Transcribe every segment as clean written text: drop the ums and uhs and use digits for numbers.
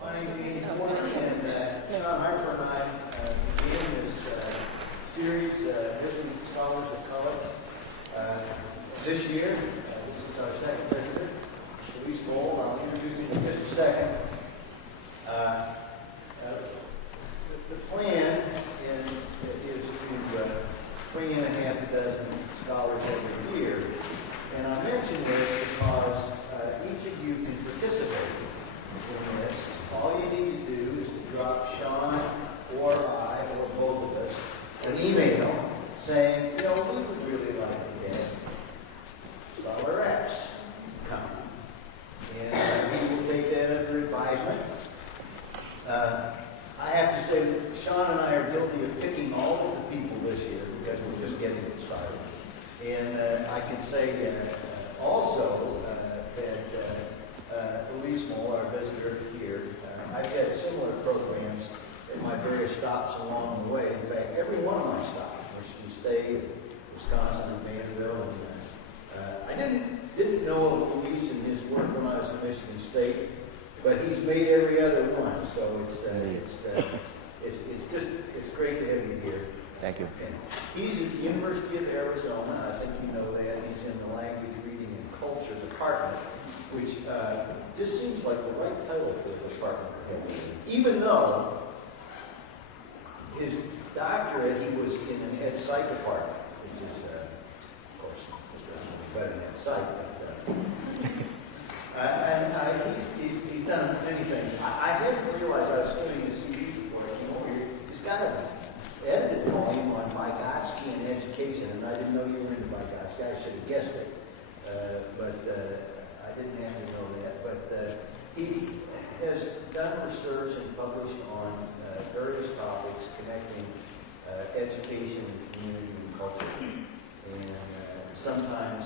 My name is Andy Porter, and John Harper and I began this series, Visiting Scholars of Color, this year. This is our second visitor, Louise Moll. I'll introduce him in just a second. The plan is to bring in a half a dozen scholars every year. And I mention this because each of you can participate in this. All you need to do is to drop Sean or I, or both of us, an email saying, you know, we would really like to get Scholar X come. And we will take that under advisement. I have to say that Sean and I are guilty of picking all of the people this year because we're just getting it started. And I can say also that Louise Moll, our visitor here, I've had similar programs at my various stops along the way. In fact, every one of my stops, Michigan State, Wisconsin, and Vanderbilt. And, I didn't know of Louise and his work when I was at Michigan State, but he's made every other one. So it's great to have you here. Thank you. And he's at the University of Arizona. I think you know that. He's in the Language, Reading, and Culture department, which just seems like the right title for the department. Even though his doctorate, he was in an ed psych department, which is, of course, better than ed psych. And he's done many things. I didn't realize I was studying his CV before. He's got an edited volume on Vygotsky and education, and I didn't know you were into Vygotsky. I should have guessed it, but I didn't have to know that. But he has done research and published on various topics connecting education and community and culture. And sometimes,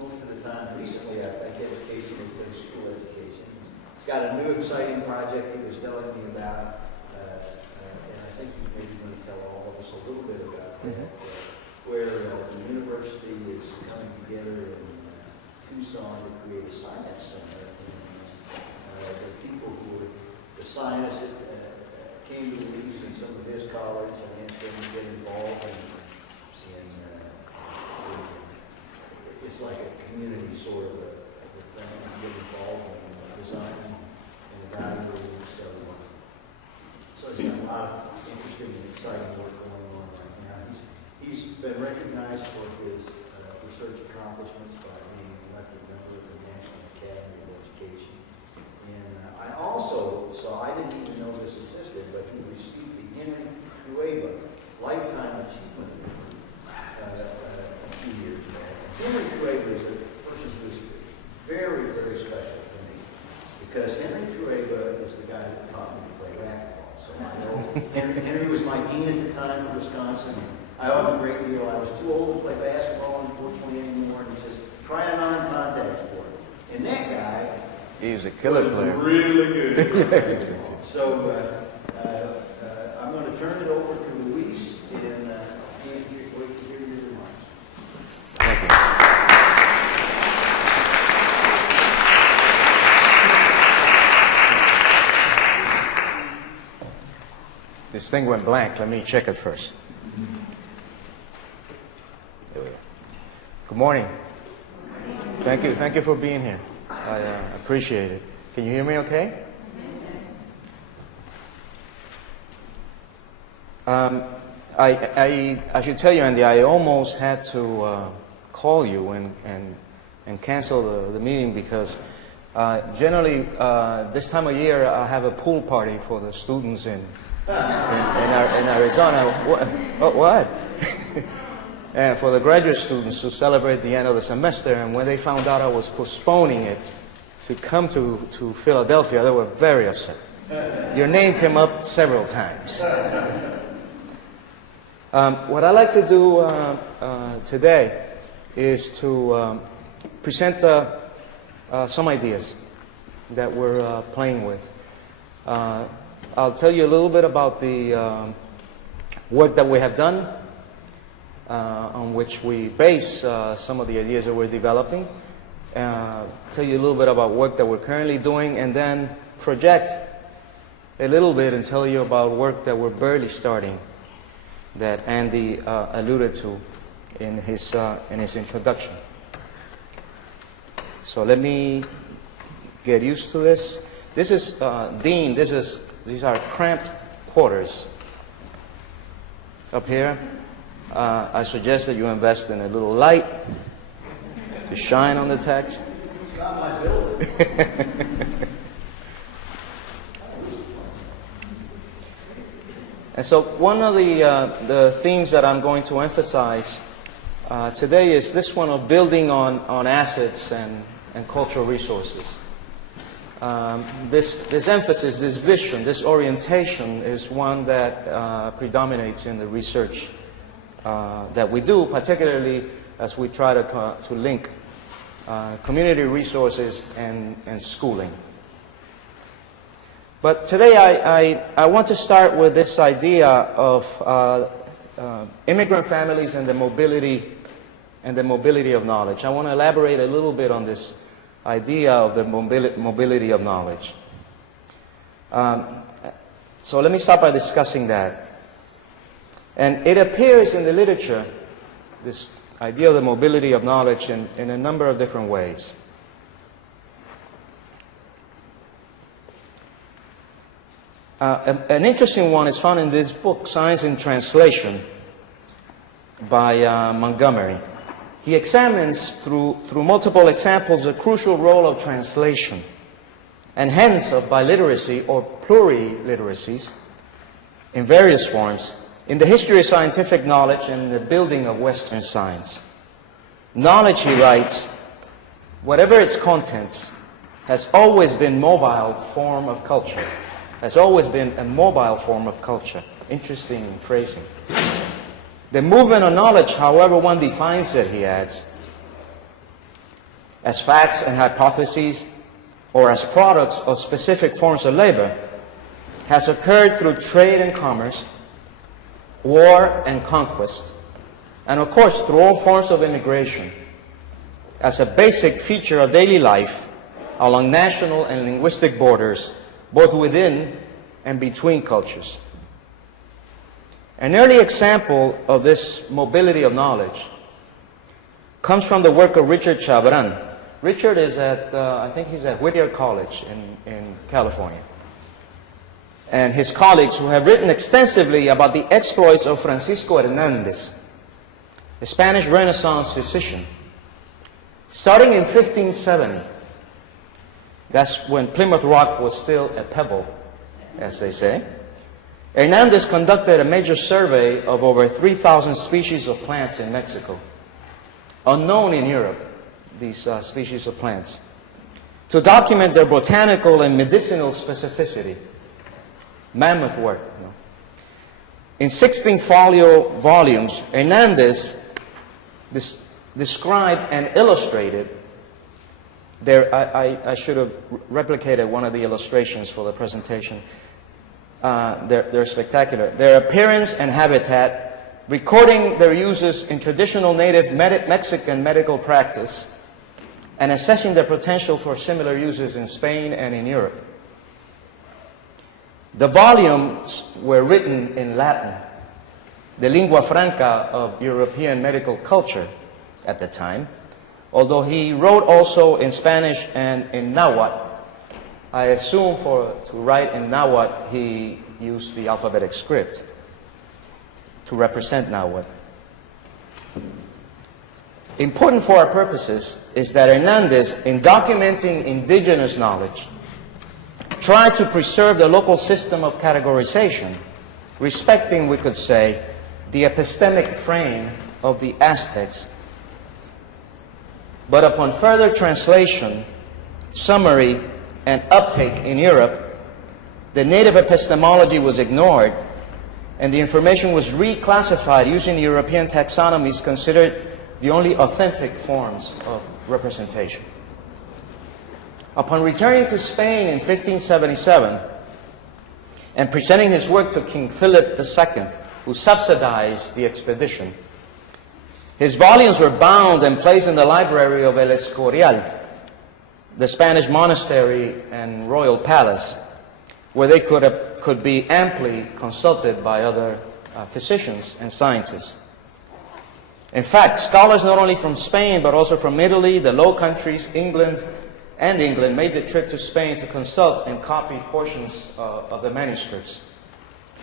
most of the time, recently I think education has been school education. He's got a new exciting project he was telling me about, and I think he's maybe going to tell all of us a little bit about that, where the university is coming together in Tucson to create a science center. And the people who were the scientists came to Louise and some of his colleagues and asked them to get involved in it's like a community sort of a thing to get involved in designing and evaluating. So he's got a lot of interesting and exciting work going on right now. He's been recognized for his research accomplishments by being an elected member of the National Academy of Education. And I also saw, I didn't even know this existed, but he received the Henry Trueba Lifetime Achievement Award a few years back. Henry Trueba is a person who's very, very special to me because Henry Trueba is the guy who taught me to play racquetball. So I know Henry was my dean at the time in Wisconsin. I owe him a great deal. I was too old to play basketball, unfortunately, anymore. And he says, try a non-contact sport. And that guy, he's a killer player. Really good. So I'm going to turn it over to Louise, and I can't wait to hear your remarks. Thank you. This thing went blank. Let me check it first. There we go. Good morning. Thank you for being here. I appreciate it. Can you hear me okay? I should tell you, Andy, I almost had to call you and cancel the meeting because generally this time of year I have a pool party for the students in Arizona. What? And for the graduate students to celebrate the end of the semester. And when they found out I was postponing it to come to Philadelphia, they were very upset. Your name came up several times. What I'd like to do today is to present some ideas that we're playing with. I'll tell you a little bit about the work that we have done, on which we base some of the ideas that we're developing. Tell you a little bit about work that we're currently doing, and then project a little bit and tell you about work that we're barely starting, that Andy alluded to in his introduction. So let me get used to this. This is Dean. These are cramped quarters up here. I suggest that you invest in a little light to shine on the text. It's not my building. And so one of the themes that I'm going to emphasize today is this one of building on assets and cultural resources. This emphasis, this vision, this orientation is one that predominates in the research that we do, particularly as we try to link community resources and schooling. But today I want to start with this idea of immigrant families and the mobility of knowledge. I want to elaborate a little bit on this idea of the mobility of knowledge. So let me start by discussing that. And it appears in the literature, this idea of the mobility of knowledge, in a number of different ways. An interesting one is found in this book, Science in Translation, by Montgomery. He examines through multiple examples the crucial role of translation, and hence of biliteracy or pluriliteracies in various forms in the history of scientific knowledge and the building of Western science. Knowledge, he writes, whatever its contents, has always been mobile form of culture. Has always been a mobile form of culture. Interesting phrasing. The movement of knowledge, however one defines it, he adds, as facts and hypotheses, or as products of specific forms of labor, has occurred through trade and commerce, war and conquest, and of course through all forms of immigration, as a basic feature of daily life along national and linguistic borders, both within and between cultures. An early example of this mobility of knowledge comes from the work of Richard Chabran. Richard is at, I think he's at Whittier College in California. And his colleagues, who have written extensively about the exploits of Francisco Hernandez, a Spanish Renaissance physician. Starting in 1570, that's when Plymouth Rock was still a pebble, as they say, Hernandez conducted a major survey of over 3,000 species of plants in Mexico, unknown in Europe, these species of plants, to document their botanical and medicinal specificity. Mammoth work. You know. In 16 folio volumes, Hernandez described and illustrated I should have replicated one of the illustrations for the presentation. They're spectacular. Their appearance and habitat, recording their uses in traditional native Mexican medical practice, and assessing their potential for similar uses in Spain and in Europe. The volumes were written in Latin, the lingua franca of European medical culture at the time, although he wrote also in Spanish and in Nahuatl. I assume to write in Nahuatl, he used the alphabetic script to represent Nahuatl. Important for our purposes is that Hernandez, in documenting indigenous knowledge, tried to preserve the local system of categorization, respecting, we could say, the epistemic frame of the Aztecs. But upon further translation, summary, and uptake in Europe, the native epistemology was ignored, and the information was reclassified using European taxonomies considered the only authentic forms of representation. Upon returning to Spain in 1577 and presenting his work to King Philip II, who subsidized the expedition, his volumes were bound and placed in the library of El Escorial, the Spanish monastery and royal palace, where they could be amply consulted by other physicians and scientists. In fact, scholars not only from Spain, but also from Italy, the Low Countries, England, made the trip to Spain to consult and copy portions of the manuscripts.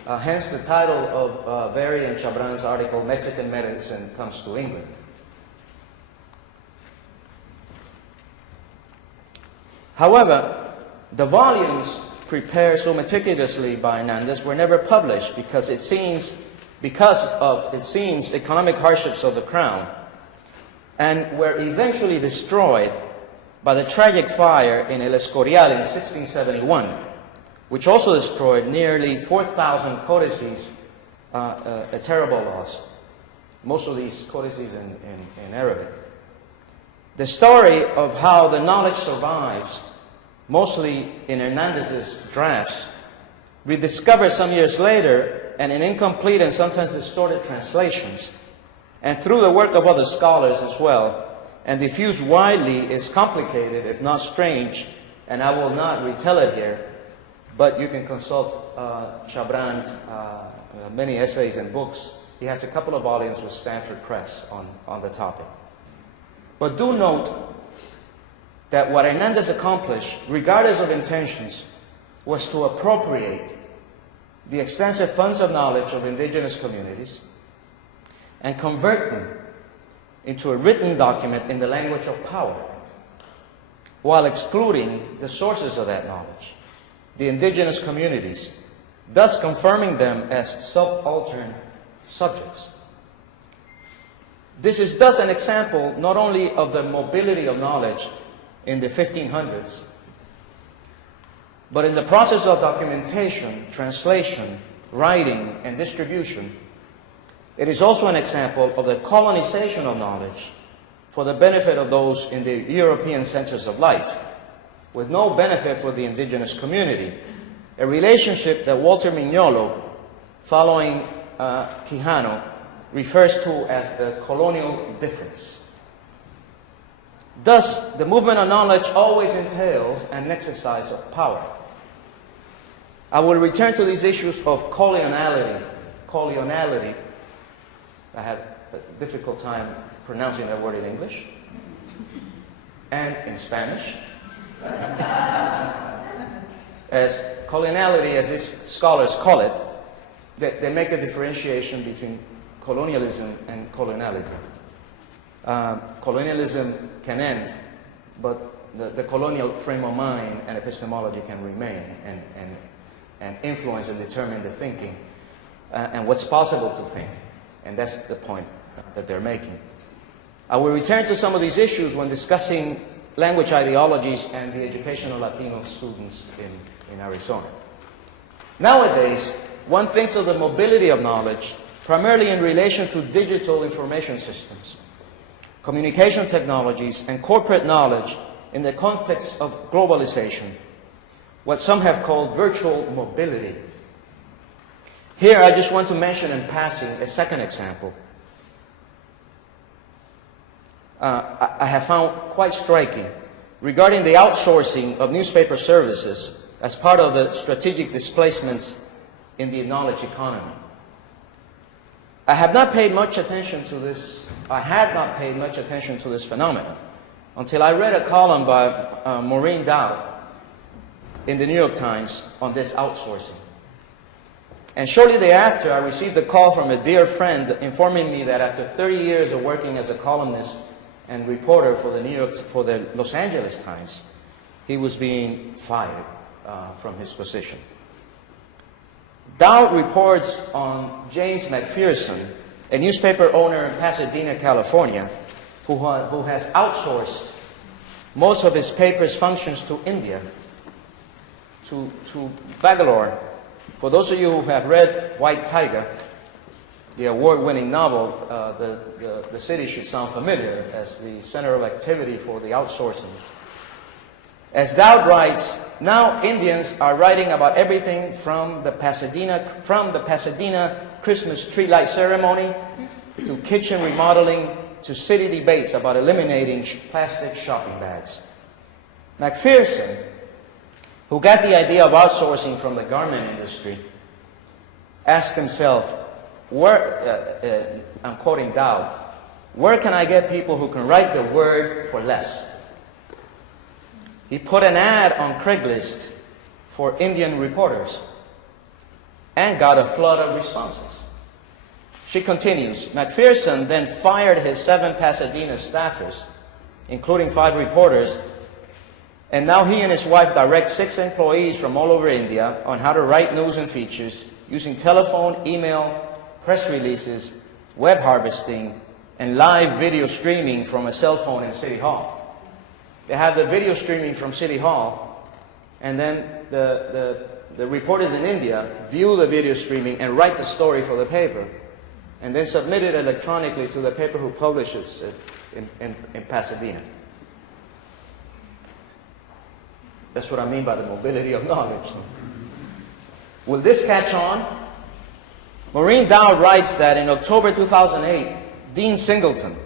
Hence the title of Very and Chabran's article, Mexican Medicine Comes to England. However, the volumes prepared so meticulously by Hernandez were never published because it seems economic hardships of the crown, and were eventually destroyed by the tragic fire in El Escorial in 1671, which also destroyed nearly 4,000 codices, a terrible loss. Most of these codices in Arabic. The story of how the knowledge survives, mostly in Hernandez's drafts, rediscovered some years later and in incomplete and sometimes distorted translations, and through the work of other scholars as well, and diffused widely, is complicated, if not strange, and I will not retell it here, but you can consult Chabran's many essays and books. He has a couple of volumes with Stanford Press on the topic. But do note that what Hernandez accomplished, regardless of intentions, was to appropriate the extensive funds of knowledge of indigenous communities and convert them into a written document in the language of power, while excluding the sources of that knowledge, the indigenous communities, thus confirming them as subaltern subjects. This is thus an example not only of the mobility of knowledge in the 1500s, but in the process of documentation, translation, writing, and distribution. It is also an example of the colonization of knowledge for the benefit of those in the European centers of life, with no benefit for the indigenous community, a relationship that Walter Mignolo, following Quijano, refers to as the colonial difference. Thus, the movement of knowledge always entails an exercise of power. I will return to these issues of coloniality. I had a difficult time pronouncing that word in English and in Spanish. As coloniality, as these scholars call it, they make a differentiation between colonialism and coloniality. Colonialism can end, but the colonial frame of mind and epistemology can remain and influence and determine the thinking and what's possible to think. And that's the point that they're making. I will return to some of these issues when discussing language ideologies and the education of Latino students in Arizona. Nowadays, one thinks of the mobility of knowledge primarily in relation to digital information systems, communication technologies, and corporate knowledge in the context of globalization, what some have called virtual mobility. Here, I just want to mention in passing a second example. I have found quite striking regarding the outsourcing of newspaper services as part of the strategic displacements in the knowledge economy. I had not paid much attention to this phenomenon until I read a column by Maureen Dowd in the New York Times on this outsourcing. And shortly thereafter, I received a call from a dear friend informing me that after 30 years of working as a columnist and reporter for the Los Angeles Times, he was being fired from his position. Dowd reports on James McPherson, a newspaper owner in Pasadena, California, who has outsourced most of his paper's functions to India, to Bangalore. For those of you who have read White Tiger, the award-winning novel, the city should sound familiar as the center of activity for the outsourcing. As Dowd writes, now Indians are writing about everything from the Pasadena Christmas tree light ceremony to kitchen remodeling to city debates about eliminating plastic shopping bags. McPherson, who got the idea of outsourcing from the garment industry, asked himself, I'm quoting Dow, where can I get people who can write the word for less? He put an ad on Craigslist for Indian reporters and got a flood of responses. She continues, McPherson then fired his 7 Pasadena staffers, including 5 reporters, and now he and his wife direct 6 employees from all over India on how to write news and features using telephone, email, press releases, web harvesting, and live video streaming from a cell phone in City Hall. They have the video streaming from City Hall, and then the reporters in India view the video streaming and write the story for the paper, and then submit it electronically to the paper who publishes it in Pasadena. That's what I mean by the mobility of knowledge. Will this catch on? Maureen Dowd writes that in October 2008, Dean Singleton,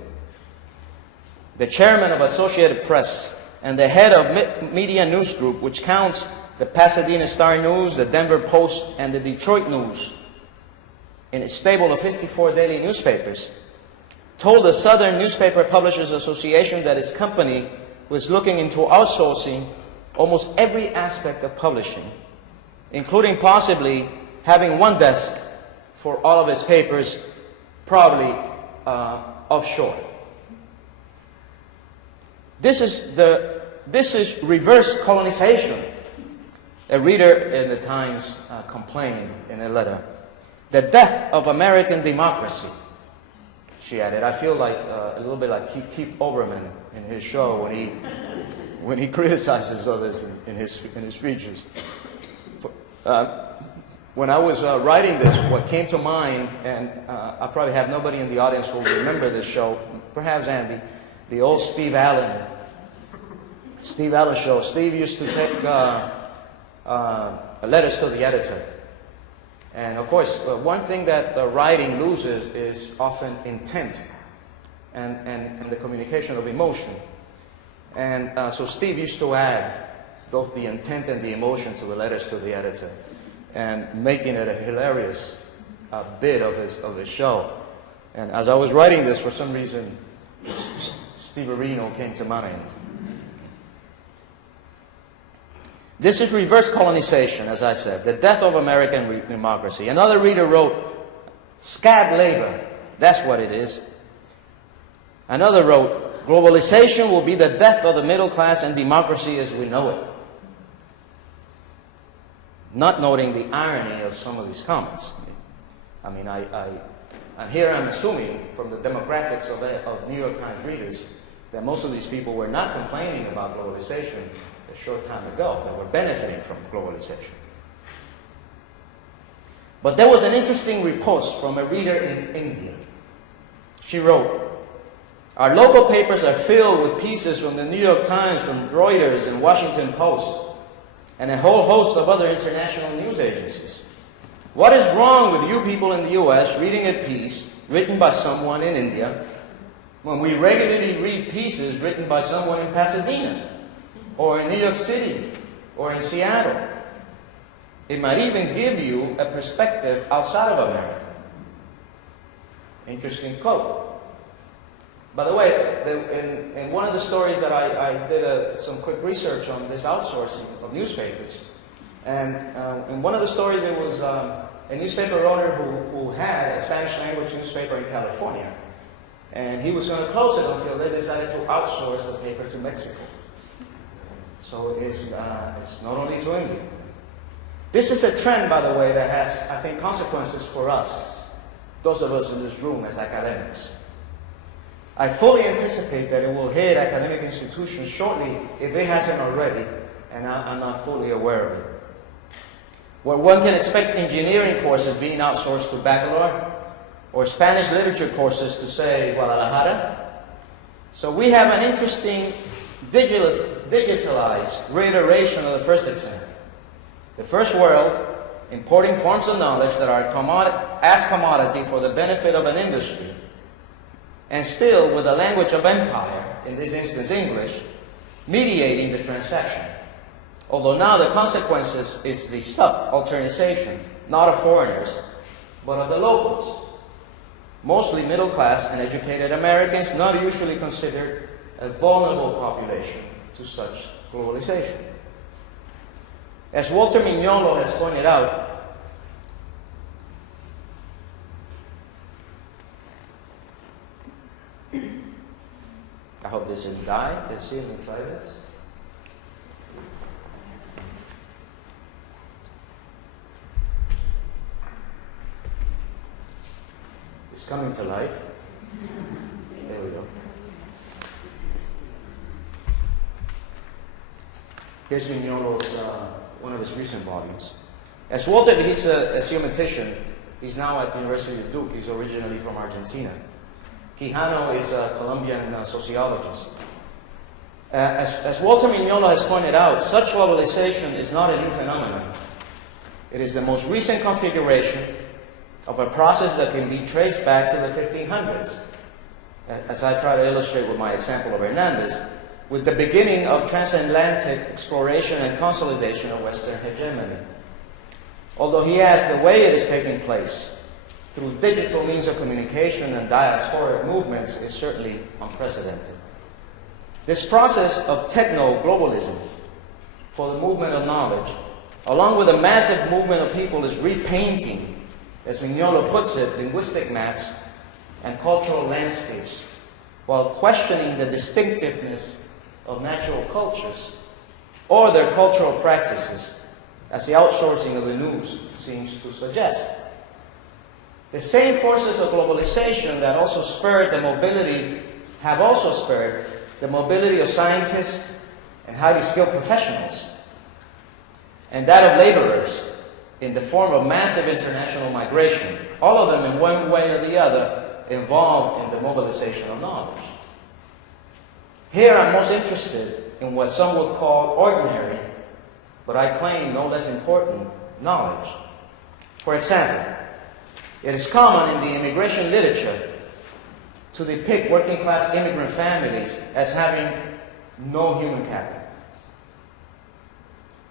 the chairman of Associated Press and the head of Media News Group, which counts the Pasadena Star News, the Denver Post, and the Detroit News in its stable of 54 daily newspapers, told the Southern Newspaper Publishers Association that his company was looking into outsourcing almost every aspect of publishing, including possibly having one desk for all of his papers, probably offshore. This is reverse colonization. A reader in the Times complained in a letter, the death of American democracy. She added, I feel like a little bit like Keith Olbermann in his show when he criticizes others in his speeches. When I was writing this, what came to mind, and I probably have nobody in the audience who will remember this show, perhaps Andy, the old Steve Allen show. Steve used to take letters to the editor. And of course, one thing that the writing loses is often intent and the communication of emotion. And so Steve used to add both the intent and the emotion to the letters to the editor, and making it a hilarious bit of his show. And as I was writing this, for some reason, Steve Areno came to mind. This is reverse colonization, as I said, the death of American democracy. Another reader wrote, scab labor, that's what it is. Another wrote, globalization will be the death of the middle class and democracy as we know it. Not noting the irony of some of these comments. I mean, I'm assuming from the demographics of New York Times readers that most of these people were not complaining about globalization a short time ago, that were benefiting from globalization. But there was an interesting repost from a reader in India. She wrote, our local papers are filled with pieces from the New York Times, from Reuters and Washington Post, and a whole host of other international news agencies. What is wrong with you people in the U.S. reading a piece written by someone in India when we regularly read pieces written by someone in Pasadena, or in New York City, or in Seattle? It might even give you a perspective outside of America. Interesting quote. By the way, in one of the stories that I did some quick research on this outsourcing of newspapers, and in one of the stories it was a newspaper owner who had a Spanish language newspaper in California, and he was going to close it until they decided to outsource the paper to Mexico. So it's not only to India. This is a trend, by the way, that has, I think, consequences for us, those of us in this room as academics. I fully anticipate that it will hit academic institutions shortly, if it hasn't already, and I'm not fully aware of it. Where one can expect engineering courses being outsourced to Bangalore, or Spanish literature courses to, say, Guadalajara. So we have an interesting digitalized reiteration of the first example. The first world importing forms of knowledge that are as commodity for the benefit of an industry, and still with the language of empire, in this instance English, mediating the transaction. Although now the consequences is the subalternization, not of foreigners, but of the locals. Mostly middle class and educated Americans, not usually considered a vulnerable population to such globalization. As Walter Mignolo has pointed out, I hope this didn't die. Let's see, let me try this. It's coming to life. There we go. Here's Mignolo's, one of his recent volumes. As Walter, he's a geometrician. He's now at the University of Duke. He's originally from Argentina. Quijano is a Colombian sociologist. As Walter Mignolo has pointed out, such globalization is not a new phenomenon. It is the most recent configuration of a process that can be traced back to the 1500s, as I try to illustrate with my example of Hernandez, with the beginning of transatlantic exploration and consolidation of Western hegemony. Although he asks the way it is taking place, through digital means of communication and diasporic movements, is certainly unprecedented. This process of techno-globalism for the movement of knowledge, along with a massive movement of people, is repainting, as Mignolo puts it, linguistic maps and cultural landscapes, while questioning the distinctiveness of natural cultures or their cultural practices, as the outsourcing of the news seems to suggest. The same forces of globalization that also spurred the mobility have also spurred the mobility of scientists and highly skilled professionals, and that of laborers in the form of massive international migration, all of them in one way or the other involved in the mobilization of knowledge. Here I'm most interested in what some would call ordinary, but I claim no less important, knowledge. For example, it is common in the immigration literature to depict working class immigrant families as having no human capital.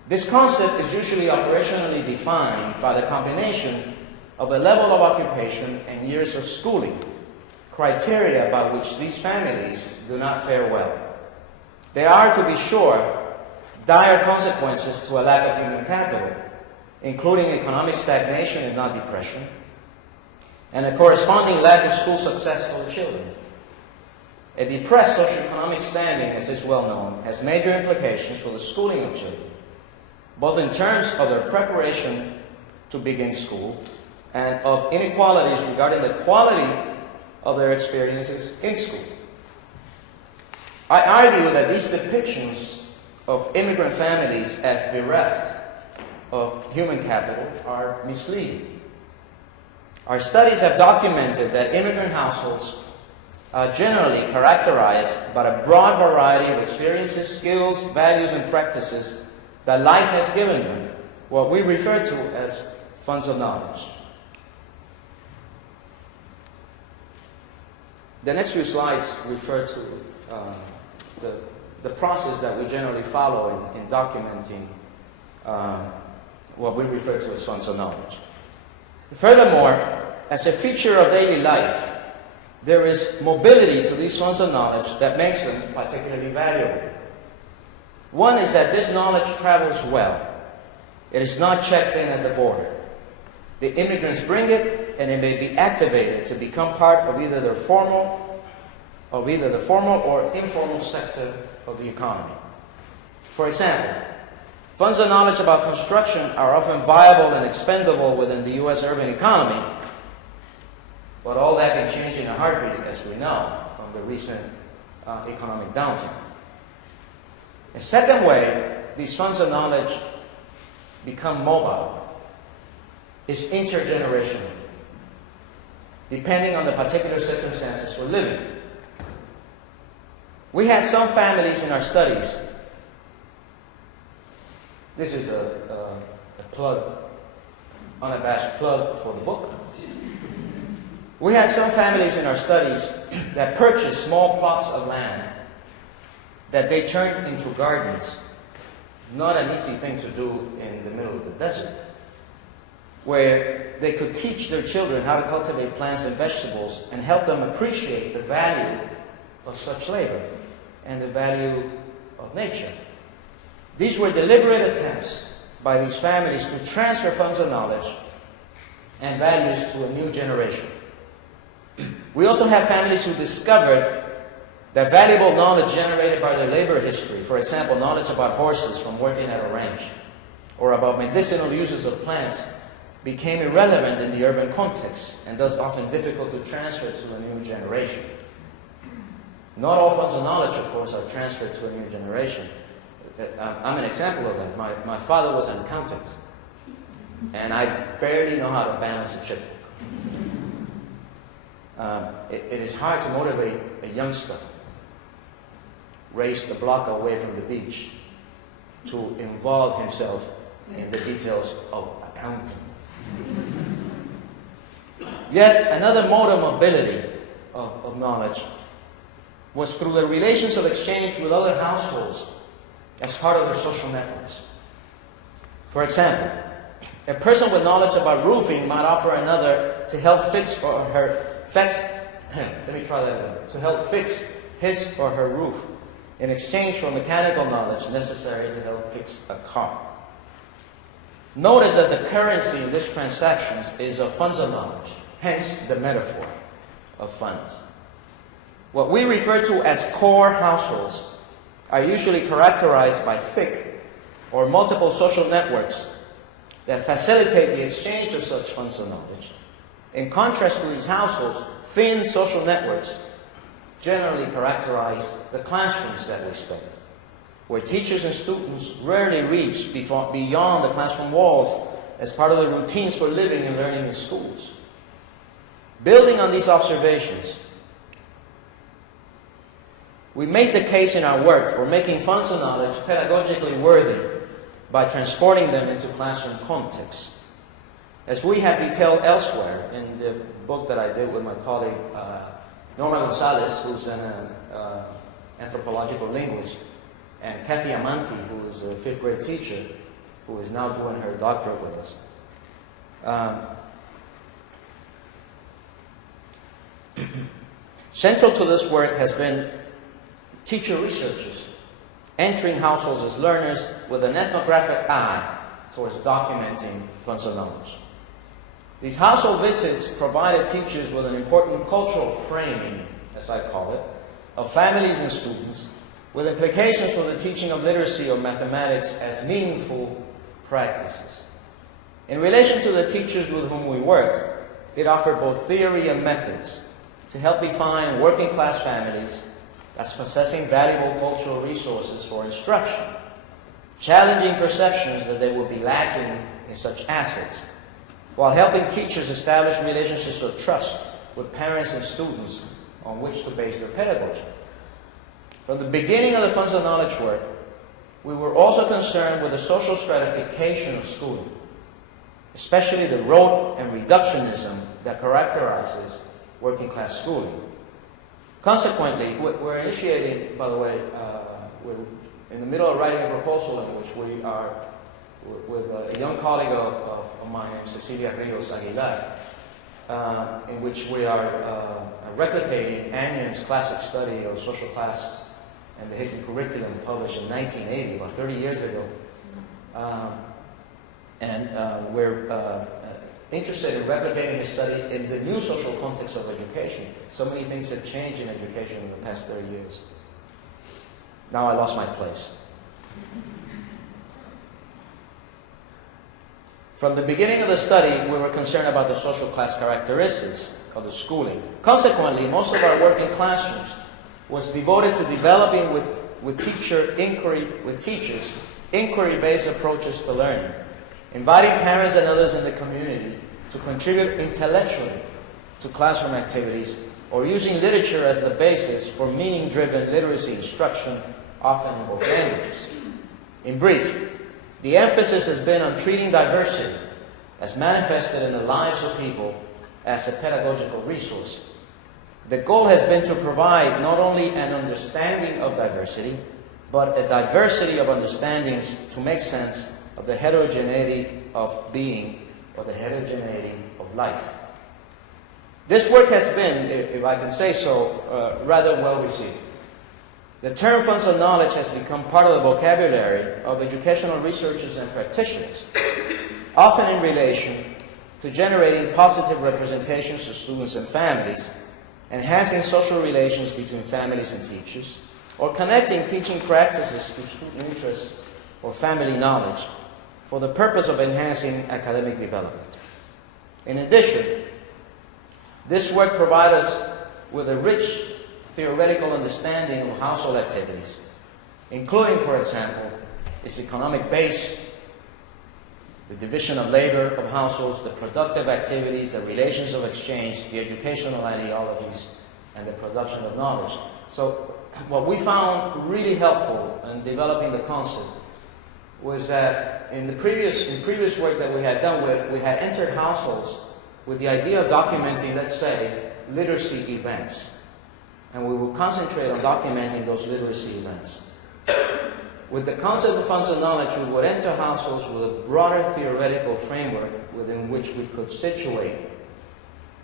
This concept is usually operationally defined by the combination of a level of occupation and years of schooling, criteria by which these families do not fare well. There are, to be sure, dire consequences to a lack of human capital, including economic stagnation and not depression, and a corresponding lack of school success for the children. A depressed socioeconomic standing, as is well known, has major implications for the schooling of children, both in terms of their preparation to begin school and of inequalities regarding the quality of their experiences in school. I argue that these depictions of immigrant families as bereft of human capital are misleading. Our studies have documented that immigrant households are generally characterized by a broad variety of experiences, skills, values, and practices that life has given them, what we refer to as funds of knowledge. The next few slides refer to the process that we generally follow in documenting what we refer to as funds of knowledge. Furthermore, as a feature of daily life, there is mobility to these funds of knowledge that makes them particularly valuable. One is that this knowledge travels well. It is not checked in at the border. The immigrants bring it, and it may be activated to become part of either the formal or informal sector of the economy. For example, funds of knowledge about construction are often viable and expendable within the U.S. urban economy, but all that can change in a heartbeat, as we know from the recent economic downturn. A second way these funds of knowledge become mobile is intergenerational, depending on the particular circumstances we're living. We had some families in our studies. This is a plug, unabashed plug for the book. We had some families in our studies that purchased small plots of land that they turned into gardens. Not an easy thing to do in the middle of the desert, where they could teach their children how to cultivate plants and vegetables and help them appreciate the value of such labor and the value of nature. These were deliberate attempts by these families to transfer funds of knowledge and values to a new generation. We also have families who discovered that valuable knowledge generated by their labor history, for example, knowledge about horses from working at a ranch, or about medicinal uses of plants, became irrelevant in the urban context and thus often difficult to transfer to a new generation. Not all funds of knowledge, of course, are transferred to a new generation. I'm an example of that. My father was an accountant, and I barely know how to balance a checkbook. It is hard to motivate a youngster raised a block away from the beach to involve himself in the details of accounting. Yet another mode of mobility of knowledge was through the relations of exchange with other households as part of their social networks. For example, a person with knowledge about roofing might offer another to help fix his or her roof in exchange for mechanical knowledge necessary to help fix a car. Notice that the currency in these transactions is of funds of knowledge, hence the metaphor of funds. What we refer to as core households are usually characterized by thick or multiple social networks that facilitate the exchange of such funds of knowledge. In contrast to these households, thin social networks generally characterize the classrooms that we study, where teachers and students rarely reach beyond the classroom walls as part of the routines for living and learning in schools. Building on these observations, we make the case in our work for making funds of knowledge pedagogically worthy by transporting them into classroom contexts. As we have detailed elsewhere in the book that I did with my colleague Norma Gonzalez, who's an anthropological linguist, and Kathy Amanti, who is a 5th grade teacher, who is now doing her doctorate with us. Central to this work has been teacher researchers entering households as learners with an ethnographic eye towards documenting funds of knowledge. These household visits provided teachers with an important cultural framing, as I call it, of families and students, with implications for the teaching of literacy or mathematics as meaningful practices. In relation to the teachers with whom we worked, it offered both theory and methods to help define working-class families as possessing valuable cultural resources for instruction, challenging perceptions that they would be lacking in such assets, while helping teachers establish relationships of trust with parents and students on which to base their pedagogy. From the beginning of the Funds of Knowledge work, we were also concerned with the social stratification of schooling, especially the rote and reductionism that characterizes working-class schooling. Consequently, we're initiating, by the way, we're in the middle of writing a proposal in which we are with a young colleague of mine named Cecilia Rios Aguilar, in which we are replicating Annion's classic study of social class and the Hickman curriculum published in 1980, about 30 years ago. We're interested in replicating his study in the new social context of education. So many things have changed in education in the past 30 years. Now I lost my place. From the beginning of the study, we were concerned about the social class characteristics of the schooling. Consequently, most of our work in classrooms was devoted to developing with teachers inquiry-based approaches to learning, inviting parents and others in the community to contribute intellectually to classroom activities, or using literature as the basis for meaning-driven literacy instruction, often in both languages. In brief, the emphasis has been on treating diversity as manifested in the lives of people as a pedagogical resource. The goal has been to provide not only an understanding of diversity, but a diversity of understandings to make sense of the heterogeneity of being or the heterogeneity of life. This work has been, if I can say so, rather well received. The term funds of knowledge has become part of the vocabulary of educational researchers and practitioners, often in relation to generating positive representations of students and families, enhancing social relations between families and teachers, or connecting teaching practices to student interests or family knowledge for the purpose of enhancing academic development. In addition, this work provides us with a rich theoretical understanding of household activities, including, for example, its economic base, the division of labor of households, the productive activities, the relations of exchange, the educational ideologies, and the production of knowledge. So what we found really helpful in developing the concept was that in previous work that we had done, we had entered households with the idea of documenting, let's say, literacy events. And we would concentrate on documenting those literacy events. With the concept of funds of knowledge, we would enter households with a broader theoretical framework within which we could situate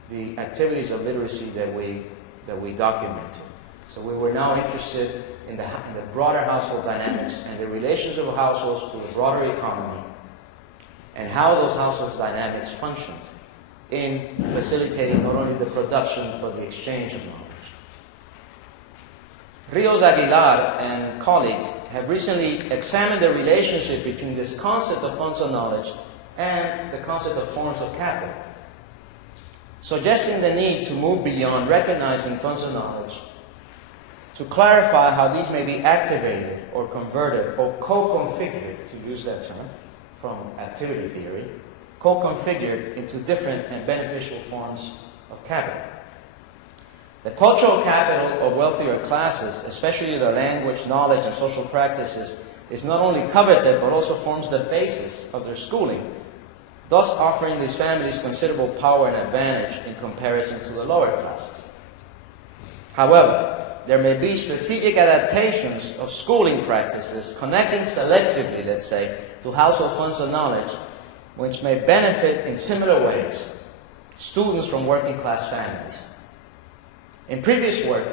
the activities of literacy that we documented. So we were now interested in the broader household dynamics and the relations of households to the broader economy and how those household dynamics functioned in facilitating not only the production but the exchange of knowledge. Rios Aguilar and colleagues have recently examined the relationship between this concept of funds of knowledge and the concept of forms of capital, suggesting the need to move beyond recognizing funds of knowledge to clarify how these may be activated or converted or co-configured, to use that term from activity theory, co-configured into different and beneficial forms of capital. The cultural capital of wealthier classes, especially their language, knowledge, and social practices, is not only coveted but also forms the basis of their schooling, thus offering these families considerable power and advantage in comparison to the lower classes. However, there may be strategic adaptations of schooling practices connecting selectively, let's say, to household funds of knowledge, which may benefit in similar ways students from working class families. In previous work,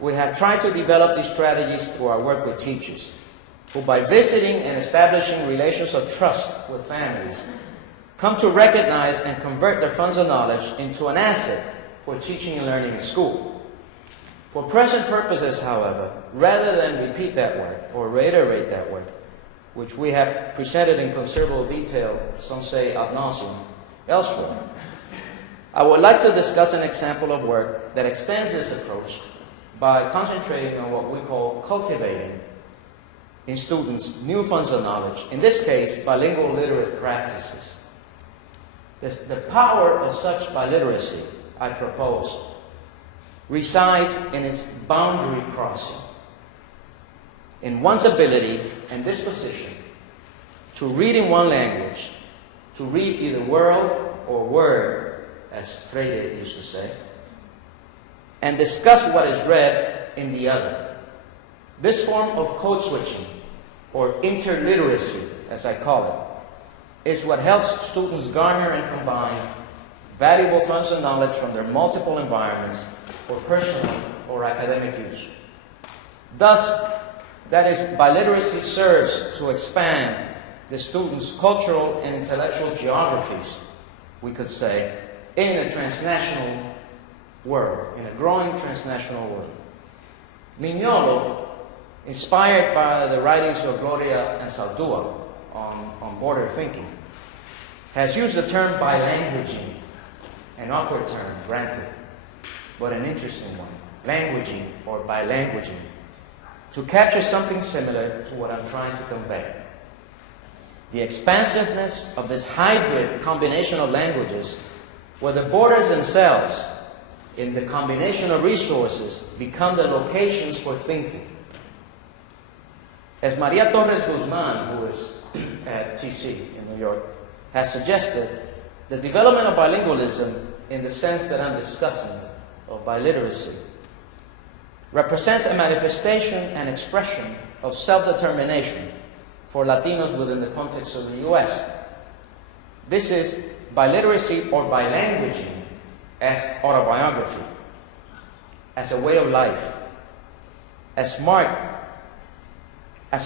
we have tried to develop these strategies through our work with teachers, who by visiting and establishing relations of trust with families, come to recognize and convert their funds of knowledge into an asset for teaching and learning in school. For present purposes, however, rather than repeat that work or reiterate that work, which we have presented in considerable detail, some say ad nauseum, elsewhere, I would like to discuss an example of work that extends this approach by concentrating on what we call cultivating in students new funds of knowledge, in this case, bilingual literate practices. The power of such biliteracy, I propose, resides in its boundary crossing, in one's ability and disposition to read in one language, to read either world or word, as Freire used to say, and discuss what is read in the other. This form of code switching, or interliteracy, as I call it, is what helps students garner and combine valuable funds of knowledge from their multiple environments for personal or academic use. Thus, that is, biliteracy serves to expand the students' cultural and intellectual geographies, we could say, in a transnational world, in a growing transnational world. Mignolo, inspired by the writings of Gloria and Saldúa on border thinking, has used the term bilanguaging, an awkward term, granted, but an interesting one, languaging or bilanguaging, to capture something similar to what I'm trying to convey. The expansiveness of this hybrid combination of languages, where the borders themselves, in the combination of resources, become the locations for thinking. As Maria Torres Guzman, who is at TC in New York, has suggested, the development of bilingualism, in the sense that I'm discussing, of biliteracy, represents a manifestation and expression of self-determination for Latinos within the context of the U.S. This is biliteracy or bilanguaging as autobiography, as a way of life, as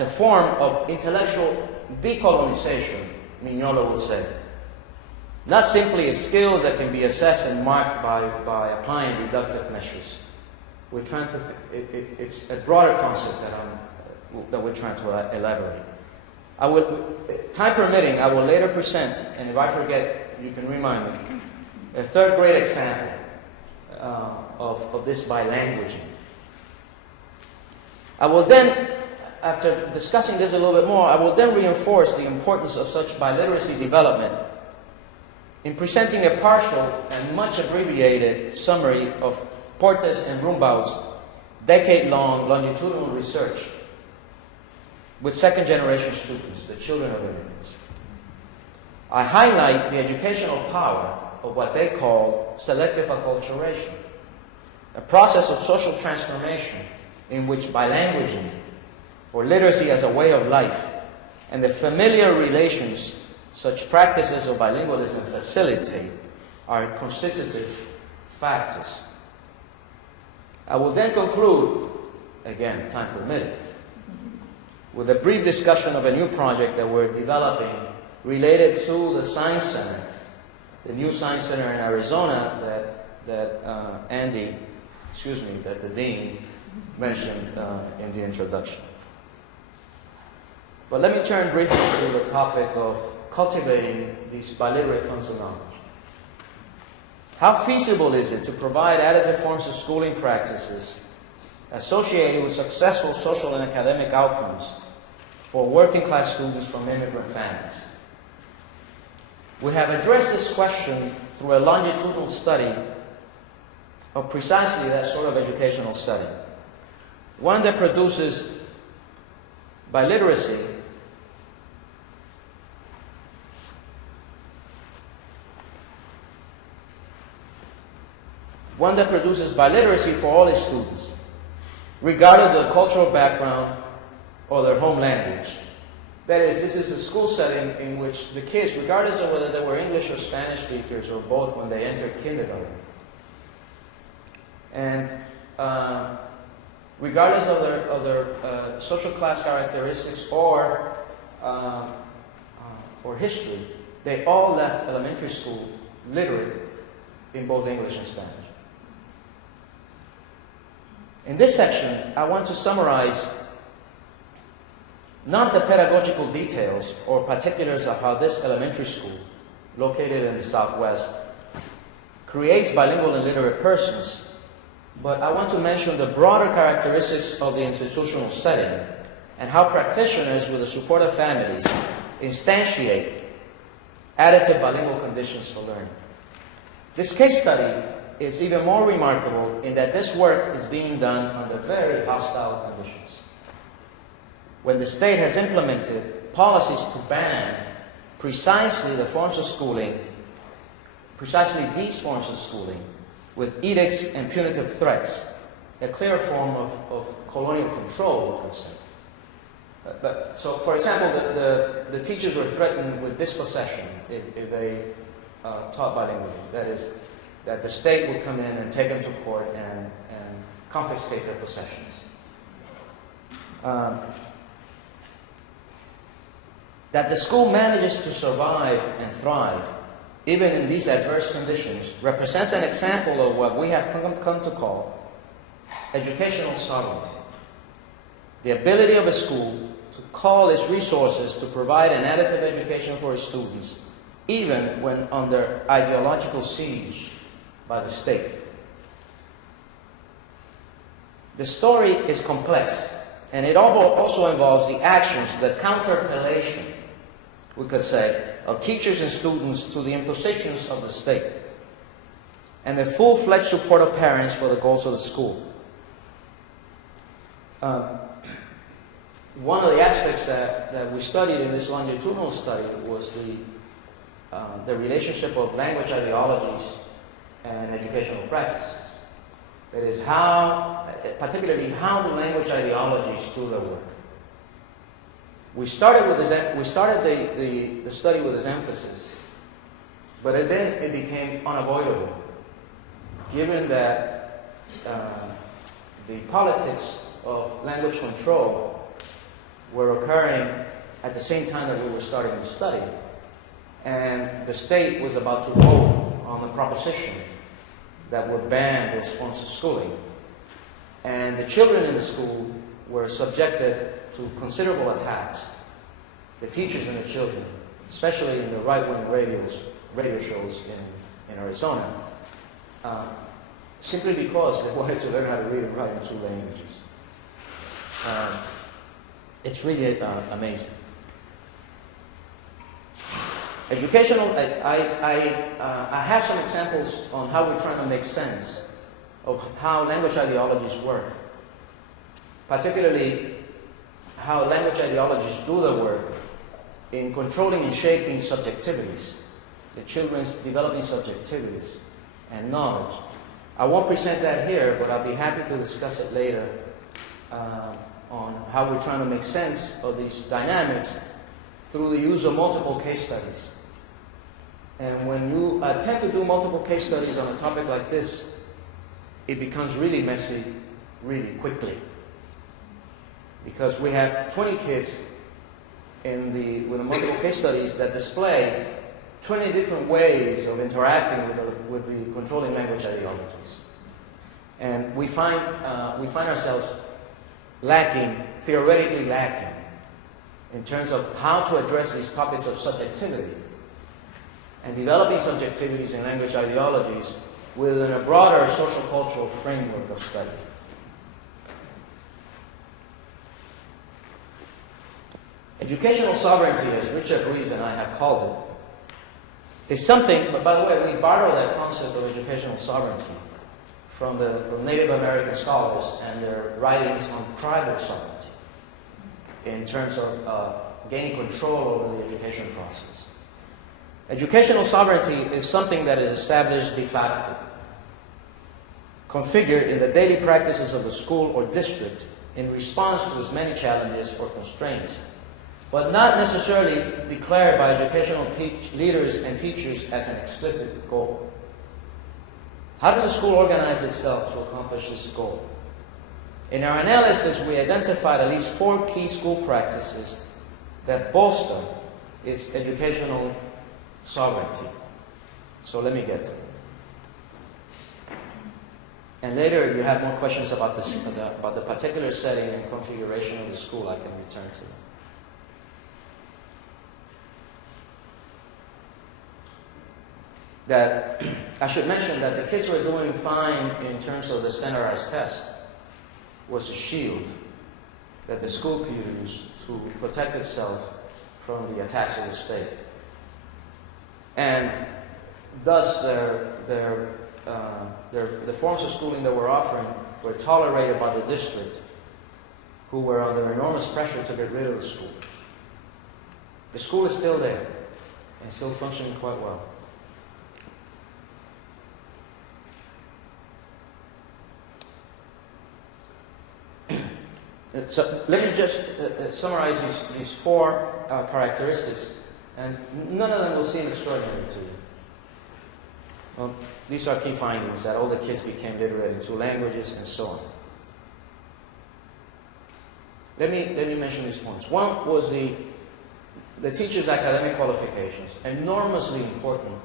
a form of intellectual decolonization, Mignolo would say. Not simply as skills that can be assessed and marked by applying reductive measures. We're trying to, it's a broader concept that we're trying to elaborate. Time permitting, I will later present, and if I forget, you can remind me, a third grade example of this bilanguaging. I will then, after discussing this a little bit more, I will then reinforce the importance of such biliteracy development in presenting a partial and much abbreviated summary of Portes and Rumbaud's decade-long longitudinal research with second-generation students, the children of immigrants. I highlight the educational power of what they call selective acculturation, a process of social transformation in which bilanguaging, or literacy as a way of life, and the familiar relations such practices of bilingualism facilitate are constitutive factors. I will then conclude, again, time permitted, with a brief discussion of a new project that we're developing related to the Science Center, the new Science Center in Arizona that the Dean mentioned in the introduction. But let me turn briefly to the topic of cultivating these biliterate forms of knowledge. How feasible is it to provide additive forms of schooling practices associated with successful social and academic outcomes for working class students from immigrant families? We have addressed this question through a longitudinal study of precisely that sort of educational setting, one that produces biliteracy for all its students, regardless of their cultural background or their home language. That is, this is a school setting in which the kids, regardless of whether they were English or Spanish speakers or both when they entered kindergarten, and regardless of their social class characteristics or history, they all left elementary school literate in both English and Spanish. In this section, I want to summarize not the pedagogical details or particulars of how this elementary school, located in the Southwest, creates bilingual and literate persons, but I want to mention the broader characteristics of the institutional setting and how practitioners with the support of families instantiate additive bilingual conditions for learning. This case study is even more remarkable in that this work is being done under very hostile conditions, when the state has implemented policies to ban precisely these forms of schooling, with edicts and punitive threats, a clear form of colonial control, one could say. So, for example, the teachers were threatened with dispossession if they taught bilingually. That is, that the state would come in and take them to court and confiscate their possessions. That the school manages to survive and thrive, even in these adverse conditions, represents an example of what we have come to call educational sovereignty. The ability of a school to call its resources to provide an additive education for its students, even when under ideological siege by the state. The story is complex, and it also involves the actions, the counterpellation, we could say, of teachers and students to the impositions of the state, and the full-fledged support of parents for the goals of the school. One of the aspects that we studied in this longitudinal study was the relationship of language ideologies and educational practices. That is, particularly how do language ideologies do their work? We started the study with this emphasis, but then it became unavoidable, given that the politics of language control were occurring at the same time that we were starting to study. And the state was about to vote on the proposition that would ban those forms of schooling. And the children in the school were subjected to considerable attacks. The teachers and the children, especially in the right-wing radio shows in Arizona, simply because they wanted to learn how to read and write in 2 languages. It's really amazing. Educational, I have some examples on how we're trying to make sense of how language ideologies work, particularly how language ideologies do their work in controlling and shaping subjectivities, the children's developing subjectivities and knowledge. I won't present that here, but I'll be happy to discuss it later on how we're trying to make sense of these dynamics through the use of multiple case studies. And when you attempt to do multiple case studies on a topic like this, it becomes really messy really quickly. Because we have 20 kids with the multiple case studies that display 20 different ways of interacting with the controlling language ideologies. And we find ourselves theoretically lacking, in terms of how to address these topics of subjectivity and developing subjectivities in language ideologies within a broader social cultural framework of study. Educational sovereignty, as Richard Ruiz and I have called it, is something, but by the way, we borrow that concept of educational sovereignty from Native American scholars and their writings on tribal sovereignty in terms of gaining control over the education process. Educational sovereignty is something that is established de facto, configured in the daily practices of the school or district in response to its many challenges or constraints, but not necessarily declared by educational leaders and teachers as an explicit goal. How does a school organize itself to accomplish this goal? In our analysis, we identified at least 4 key school practices that bolster its educational sovereignty. So let me get to them. And later, if you have more questions about the particular setting and configuration of the school, I can return to them. That I should mention that the kids were doing fine in terms of the standardized test was a shield that the school could use to protect itself from the attacks of the state. And thus the forms of schooling that we're offering were tolerated by the district, who were under enormous pressure to get rid of the school. The school is still there and still functioning quite well. So let me just summarize these 4 characteristics, and none of them will seem extraordinary to you. Well, these are key findings, that all the kids became literate in 2 languages and so on. Let me mention these points. One was the teacher's academic qualifications, enormously important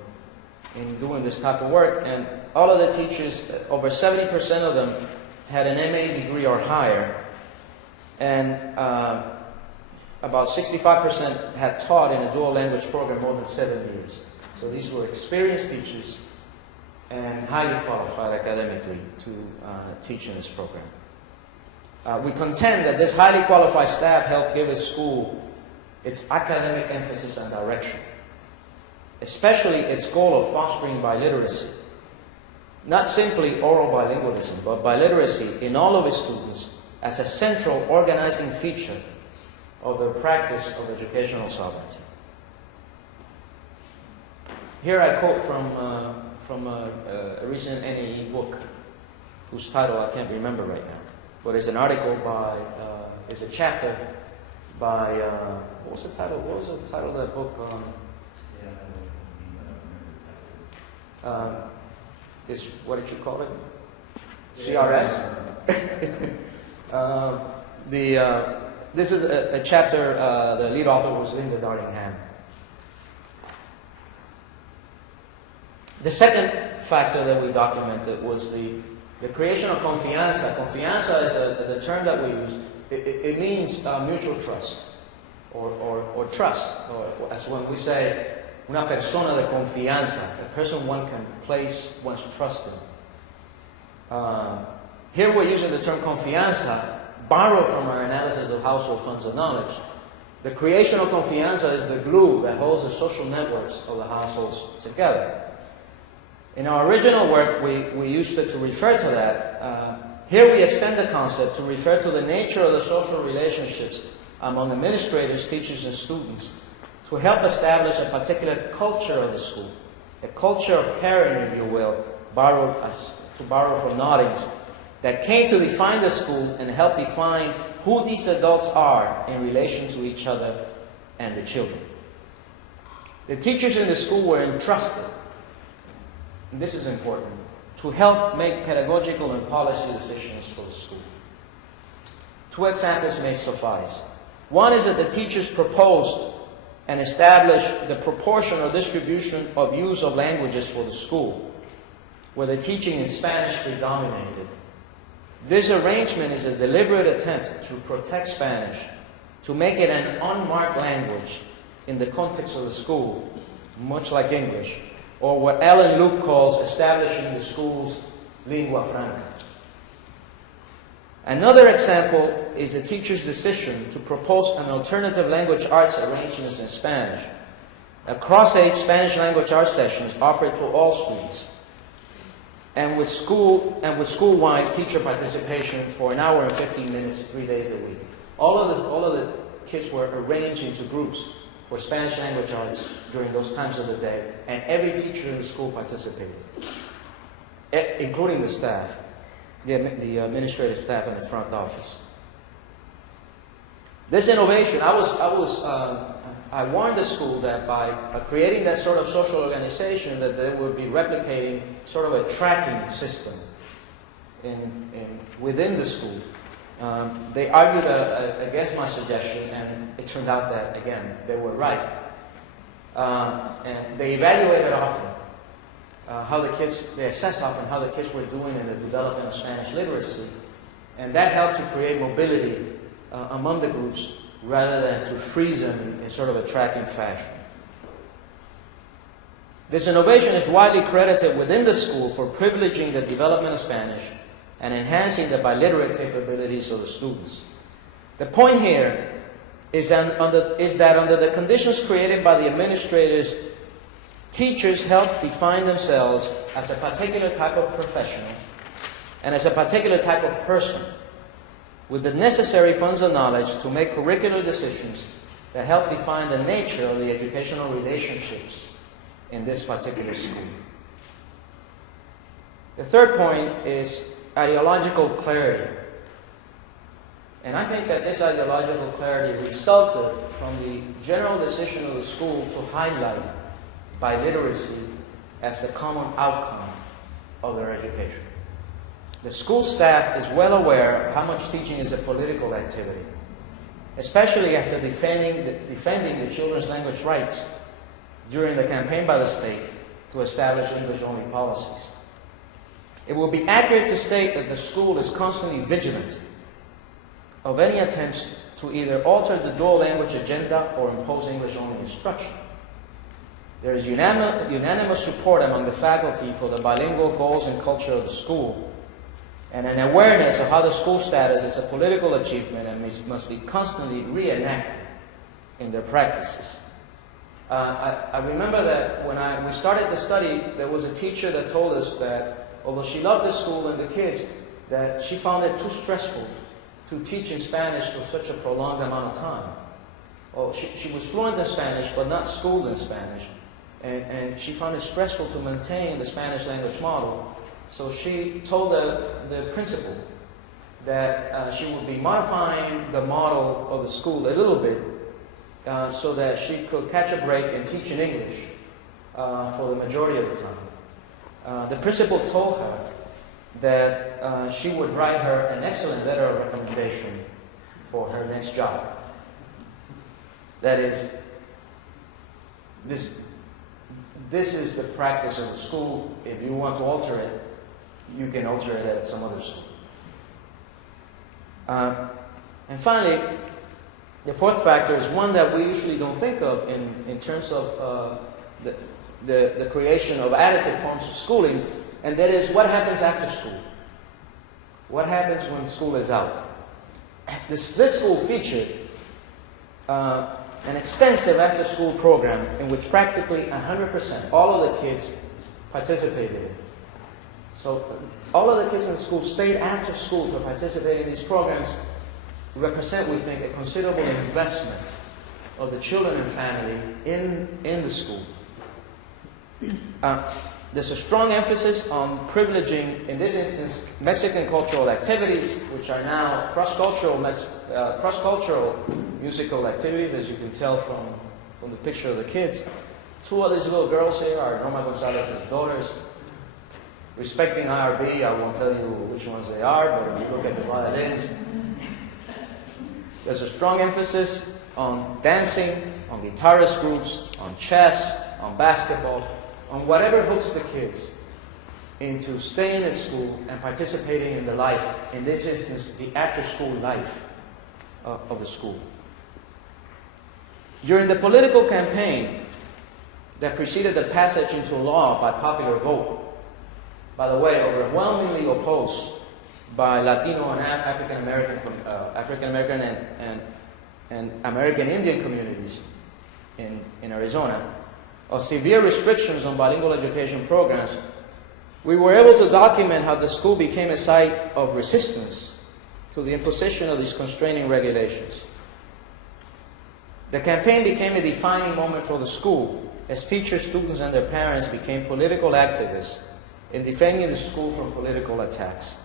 in doing this type of work, and all of the teachers, over 70% of them, had an MA degree or higher, and about 65% had taught in a dual language program more than 7 years. So these were experienced teachers and highly qualified academically to teach in this program. We contend that this highly qualified staff helped give the school its academic emphasis and direction, especially its goal of fostering biliteracy. Not simply oral bilingualism, but biliteracy in all of its students as a central organizing feature of the practice of educational sovereignty. Here I quote from a recent NAE book, whose title I can't remember right now, but it's an article it's a chapter by, what was the title? What was the title of that book? It's, what did you call it? CRS? This is a chapter, the lead author was Linda Darlingham. The second factor that we documented was the creation of confianza. Confianza is the term that we use. It means mutual trust, or trust, or as when we say, una persona de confianza, a person one can place one's trust in. Here we're using the term confianza, borrowed from our analysis of household funds of knowledge. The creation of confianza is the glue that holds the social networks of the households together. In our original work, we used it to refer to that. Here we extend the concept to refer to the nature of the social relationships among administrators, teachers, and students to help establish a particular culture of the school, a culture of caring, if you will, to borrow from Noddings, that came to define the school and help define who these adults are in relation to each other and the children. The teachers in the school were entrusted, and this is important, to help make pedagogical and policy decisions for the school. Two examples may suffice. One is that the teachers proposed and established the proportion or distribution of use of languages for the school, where the teaching in Spanish predominated. This arrangement is a deliberate attempt to protect Spanish, to make it an unmarked language in the context of the school, much like English, or what Ellen Luke calls establishing the school's lingua franca. Another example is the teacher's decision to propose an alternative language arts arrangements in Spanish, a cross-age Spanish language arts sessions offered to all students, and with school-wide teacher participation for an hour and 15 minutes, 3 days a week. All of the kids were arranged into groups for Spanish language arts during those times of the day, and every teacher in the school participated, including the staff, the administrative staff and the front office. This innovation, I warned the school that by creating that sort of social organization, that they would be replicating sort of a tracking system within the school. They argued against my suggestion, and it turned out that, again, they were right. And they evaluated often they assessed often how the kids were doing in the development of Spanish literacy, and that helped to create mobility among the groups, rather than to freeze them in sort of a tracking fashion. This innovation is widely credited within the school for privileging the development of Spanish and enhancing the biliterate capabilities of the students. The point here is that under the conditions created by the administrators, teachers help define themselves as a particular type of professional and as a particular type of person, with the necessary funds of knowledge to make curricular decisions that help define the nature of the educational relationships in this particular school. The third point is ideological clarity. And I think that this ideological clarity resulted from the general decision of the school to highlight biliteracy as the common outcome of their education. The school staff is well aware of how much teaching is a political activity, especially after defending the children's language rights during the campaign by the state to establish English-only policies. It will be accurate to state that the school is constantly vigilant of any attempts to either alter the dual language agenda or impose English-only instruction. There is unanimous support among the faculty for the bilingual goals and culture of the school, and an awareness of how the school status is a political achievement and must be constantly reenacted in their practices. I remember that when we started the study, there was a teacher that told us that although she loved the school and the kids, that she found it too stressful to teach in Spanish for such a prolonged amount of time. Well, she was fluent in Spanish, but not schooled in Spanish. And she found it stressful to maintain the Spanish language model. So she told the principal that she would be modifying the model of the school a little bit so that she could catch a break and teach in English for the majority of the time. The principal told her that she would write her an excellent letter of recommendation for her next job. That is, this is the practice of the school. If you want to alter it, you can alter it at some other school. And finally, the fourth factor is one that we usually don't think of in terms of the creation of additive forms of schooling, and that is what happens after school. What happens when school is out? This school featured an extensive after-school program in which practically 100%, all of the kids participated in. So all of the kids in the school stayed after school to participate in these programs, represent, we think, a considerable investment of the children and family in the school. There's a strong emphasis on privileging, in this instance, Mexican cultural activities, which are now cross-cultural musical activities, as you can tell from the picture of the kids. Two of these little girls here are Norma Gonzalez's daughters. Respecting IRB, I won't tell you which ones they are, but if you look at the violins, there's a strong emphasis on dancing, on guitarist groups, on chess, on basketball, on whatever hooks the kids into staying at school and participating in the life, in this instance, the after-school life of the school. During the political campaign that preceded the passage into law by popular vote, by the way, overwhelmingly opposed by Latino and African American and American Indian communities in Arizona, of severe restrictions on bilingual education programs, we were able to document how the school became a site of resistance to the imposition of these constraining regulations. The campaign became a defining moment for the school as teachers, students, and their parents became political activists in defending the school from political attacks.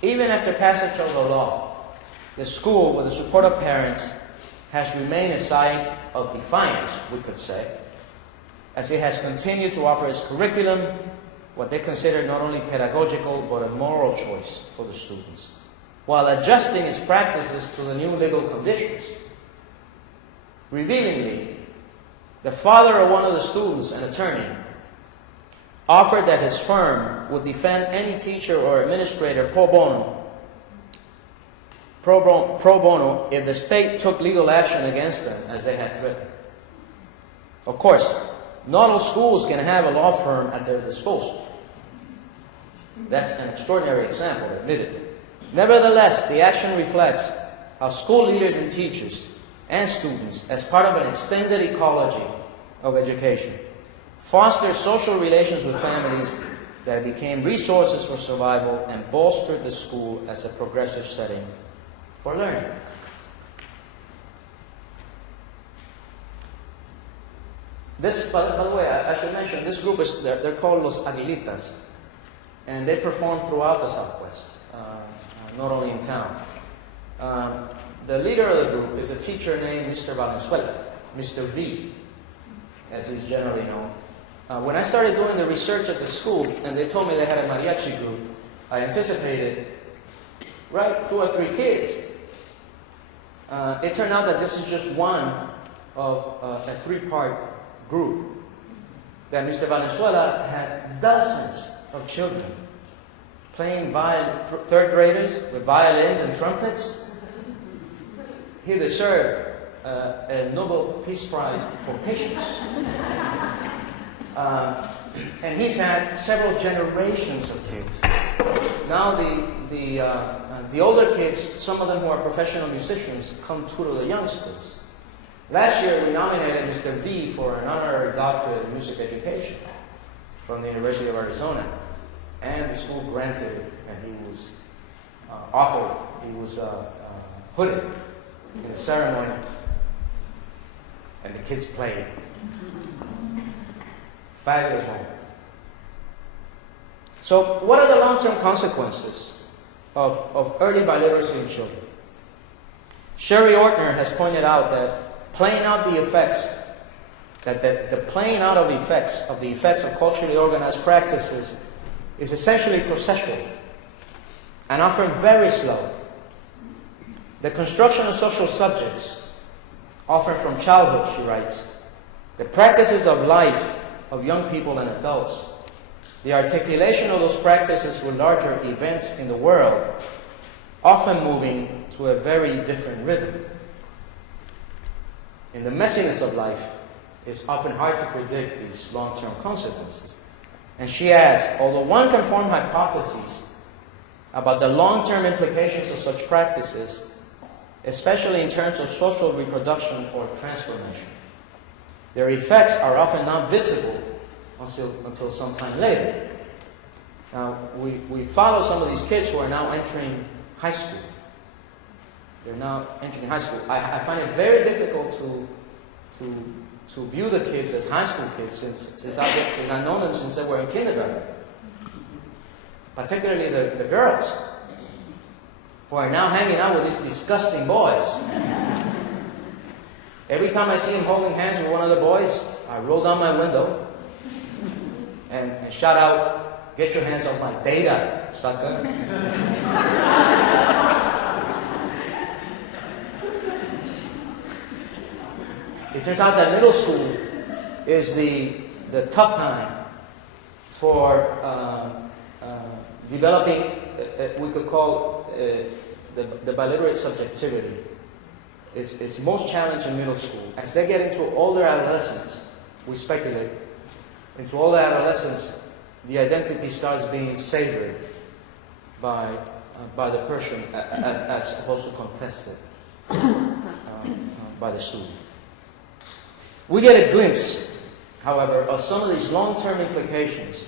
Even after passage of the law, the school, with the support of parents, has remained a site of defiance, we could say, as it has continued to offer its curriculum, what they consider not only pedagogical but a moral choice for the students, while adjusting its practices to the new legal conditions. Revealingly, the father of one of the students, an attorney, offered that his firm would defend any teacher or administrator pro bono if the state took legal action against them, as they had threatened. Of course, not all schools can have a law firm at their disposal. That's an extraordinary example, admittedly. Nevertheless, the action reflects how school leaders and teachers and students, as part of an extended ecology of education, fostered social relations with families that became resources for survival and bolstered the school as a progressive setting for learning. This, by the way, I should mention, this group they're called Los Aguilitas, and they perform throughout the Southwest, not only in town. The leader of the group is a teacher named Mr. Valenzuela, Mr. V, as he's generally known. When I started doing the research at the school, and they told me they had a mariachi group, I anticipated, 2 or 3 kids. It turned out that this is just one of a 3-part group. That Mr. Valenzuela had dozens of children playing 3rd graders with violins and trumpets. He deserved a Nobel Peace Prize for patience. And he's had several generations of kids. Now the older kids, some of them who are professional musicians, come tutor the youngsters. Last year we nominated Mr. V for an honorary doctorate in music education from the University of Arizona. And the school granted it, and he was offered, he was hooded in a ceremony, and the kids played. Fabulous moment. So what are the long-term consequences of early biliteracy in children. Sherry Ortner has pointed out that playing out the effects, the playing out of the effects of culturally organized practices is essentially processual and often very slow. The construction of social subjects, often from childhood, she writes, the practices of life of young people and adults, the articulation of those practices with larger events in the world, often moving to a very different rhythm. In the messiness of life, it's often hard to predict these long-term consequences. And she adds, although one can form hypotheses about the long-term implications of such practices, especially in terms of social reproduction or transformation, their effects are often not visible until some time later. Now, we follow some of these kids who are now entering high school. They're now entering high school. I find it very difficult to view the kids as high school kids since I've known them since they were in kindergarten. Particularly the girls, who are now hanging out with these disgusting boys. Every time I see them holding hands with one of the boys, I roll down my window and shout out, "Get your hands off my data, sucker." It turns out that middle school is the tough time for developing, we could call the biliterate subjectivity. It's most challenged in middle school. As they get into older adolescence, we speculate, into older adolescence, the identity starts being savored by the person as opposed to contested by the student. We get a glimpse, however, of some of these long-term implications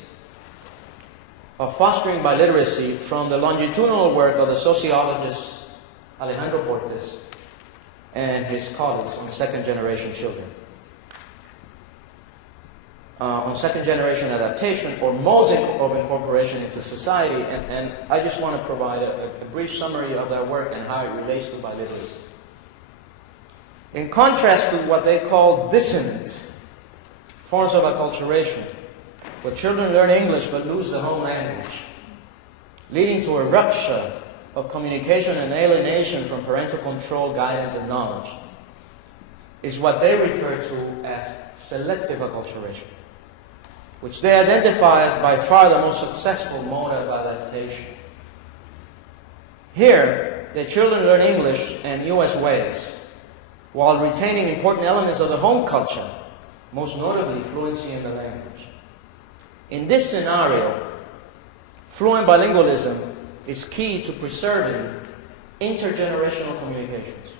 of fostering biliteracy from the longitudinal work of the sociologist Alejandro Portes and his colleagues on second-generation children. On second-generation adaptation or modes of incorporation into society, and I just want to provide a brief summary of their work and how it relates to biliteracy. In contrast to what they call dissonant forms of acculturation, where children learn English but lose the home language, leading to a rupture of communication and alienation from parental control, guidance, and knowledge, is what they refer to as selective acculturation, which they identify as by far the most successful mode of adaptation. Here, the children learn English and US ways, while retaining important elements of the home culture, most notably fluency in the language. In this scenario, fluent bilingualism is key to preserving intergenerational communications,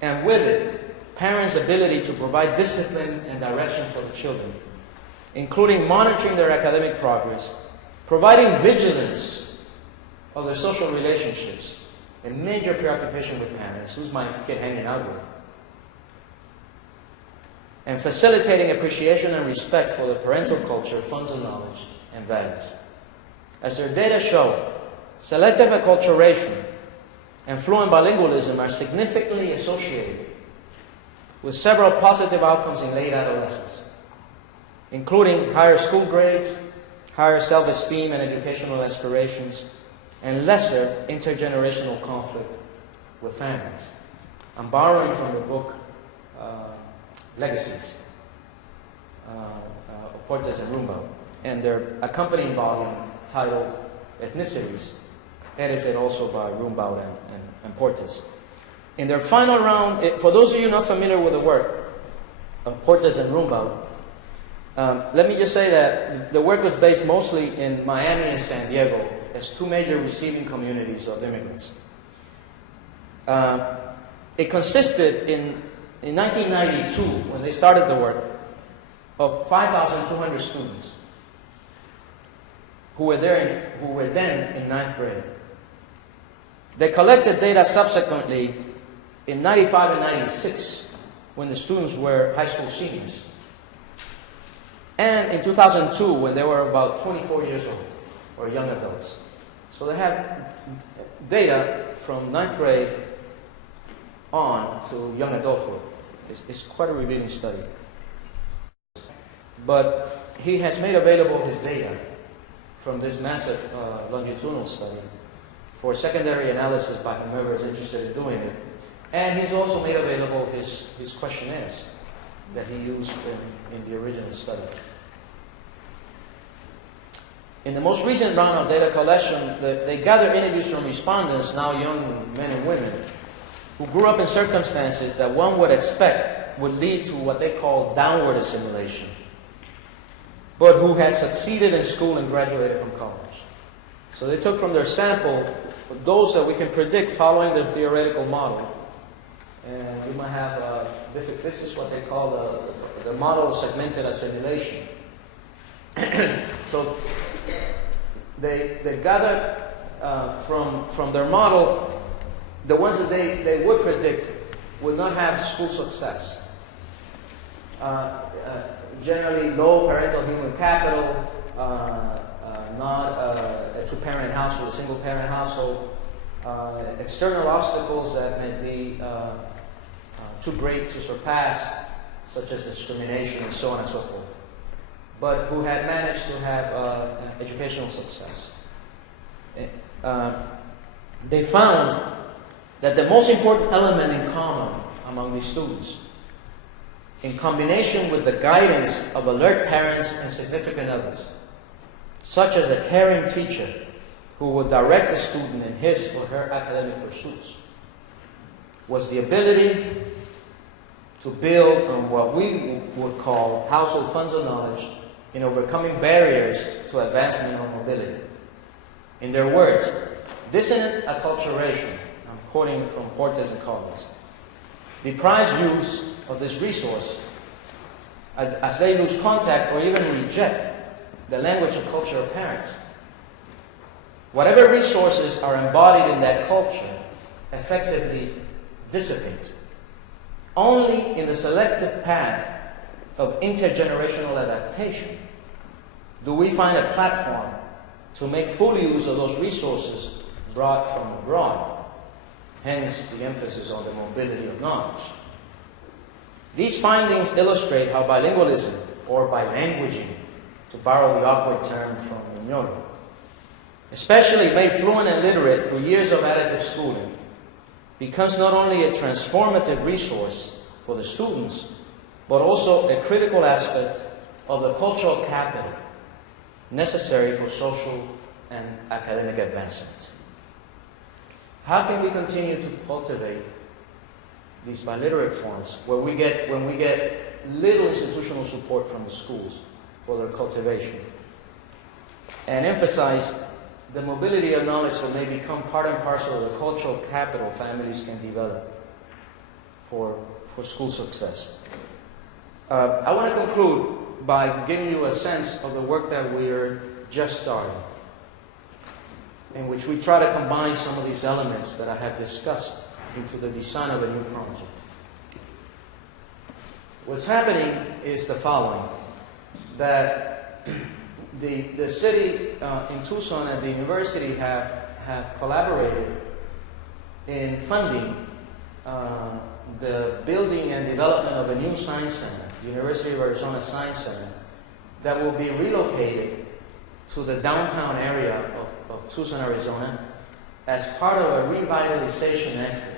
and with it, parents' ability to provide discipline and direction for the children, including monitoring their academic progress, providing vigilance of their social relationships, a major preoccupation with parents, who's my kid hanging out with, and facilitating appreciation and respect for the parental culture, funds of knowledge, and values. As their data show, selective acculturation and fluent bilingualism are significantly associated with several positive outcomes in late adolescence, including higher school grades, higher self-esteem and educational aspirations, and lesser intergenerational conflict with families. I'm borrowing from the book Legacies of Portes and Rumbaud, and their accompanying volume titled Ethnicities, edited also by Rumbaud and Portes. In their final round, for those of you not familiar with the work of Portes and Rumbaud, let me just say that the work was based mostly in Miami and San Diego as two major receiving communities of immigrants. It consisted in 1992, when they started the work, of 5,200 students who were then in 9th grade. They collected data subsequently in 95 and 96, when the students were high school seniors, and in 2002, when they were about 24 years old, or young adults. So they have data from 9th grade on to young adulthood. It's quite a revealing study. But he has made available his data from this massive longitudinal study for secondary analysis by whomever is interested in doing it. And he's also made available his questionnaires that he used in the original study. In the most recent round of data collection, they gathered interviews from respondents, now young men and women, who grew up in circumstances that one would expect would lead to what they call downward assimilation, but who had succeeded in school and graduated from college. So they took from their sample those that we can predict following the theoretical model. And we might have, this is what they call the model of segmented assimilation. So they gathered from their model, the ones that they would predict would not have school success. Generally low parental human capital, not a two-parent household, a single-parent household, external obstacles that may be too great to surpass, such as discrimination and so on and so forth, but who had managed to have educational success. They found that the most important element in common among these students, in combination with the guidance of alert parents and significant others, such as a caring teacher who will direct the student in his or her academic pursuits, was the ability to build on what we would call household funds of knowledge in overcoming barriers to advancement or mobility. In their words, dissonant acculturation, I'm quoting from Portes and colleagues, deprives youth of this resource as they lose contact or even reject the language and culture of parents. Whatever resources are embodied in that culture effectively dissipate. Only in the selective path of intergenerational adaptation do we find a platform to make full use of those resources brought from abroad. Hence the emphasis on the mobility of knowledge. These findings illustrate how bilingualism, or bilanguaging, to borrow the awkward term from Moll, especially made fluent and literate through years of additive schooling, becomes not only a transformative resource for the students, but also a critical aspect of the cultural capital necessary for social and academic advancement. How can we continue to cultivate these biliterate forms when we get little institutional support from the schools for their cultivation, and emphasize the mobility of knowledge that may become part and parcel of the cultural capital families can develop for school success? I want to conclude by giving you a sense of the work that we're just starting, in which we try to combine some of these elements that I have discussed into the design of a new project. What's happening is the following, that the city in Tucson and the university have collaborated in funding the building and development of a new science center, University of Arizona Science Center, that will be relocated to the downtown area of Tucson, Arizona, as part of a revitalization effort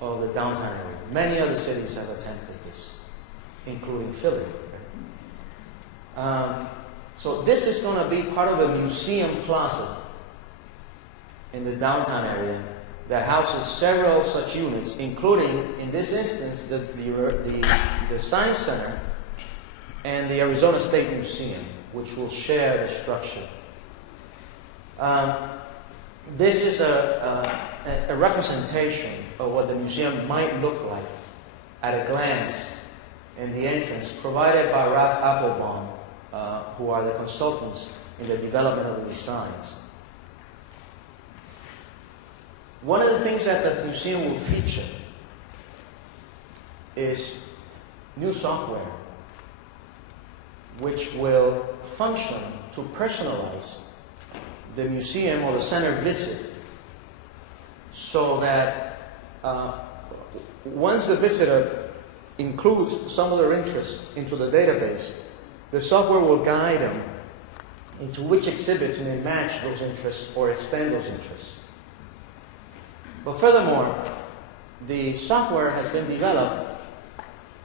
of the downtown area. Many other cities have attempted this, including Philly. So this is going to be part of a museum plaza in the downtown area that houses several such units, including, in this instance, the Science Center and the Arizona State Museum, which will share the structure. This is a representation of what the museum might look like at a glance in the entrance, provided by Ralph Applebaum, who are the consultants in the development of the designs. One of the things that the museum will feature is new software, which will function to personalize the museum or the center visit, so that once the visitor includes some of their interests into the database, the software will guide them into which exhibits may match those interests or extend those interests. But furthermore, the software has been developed,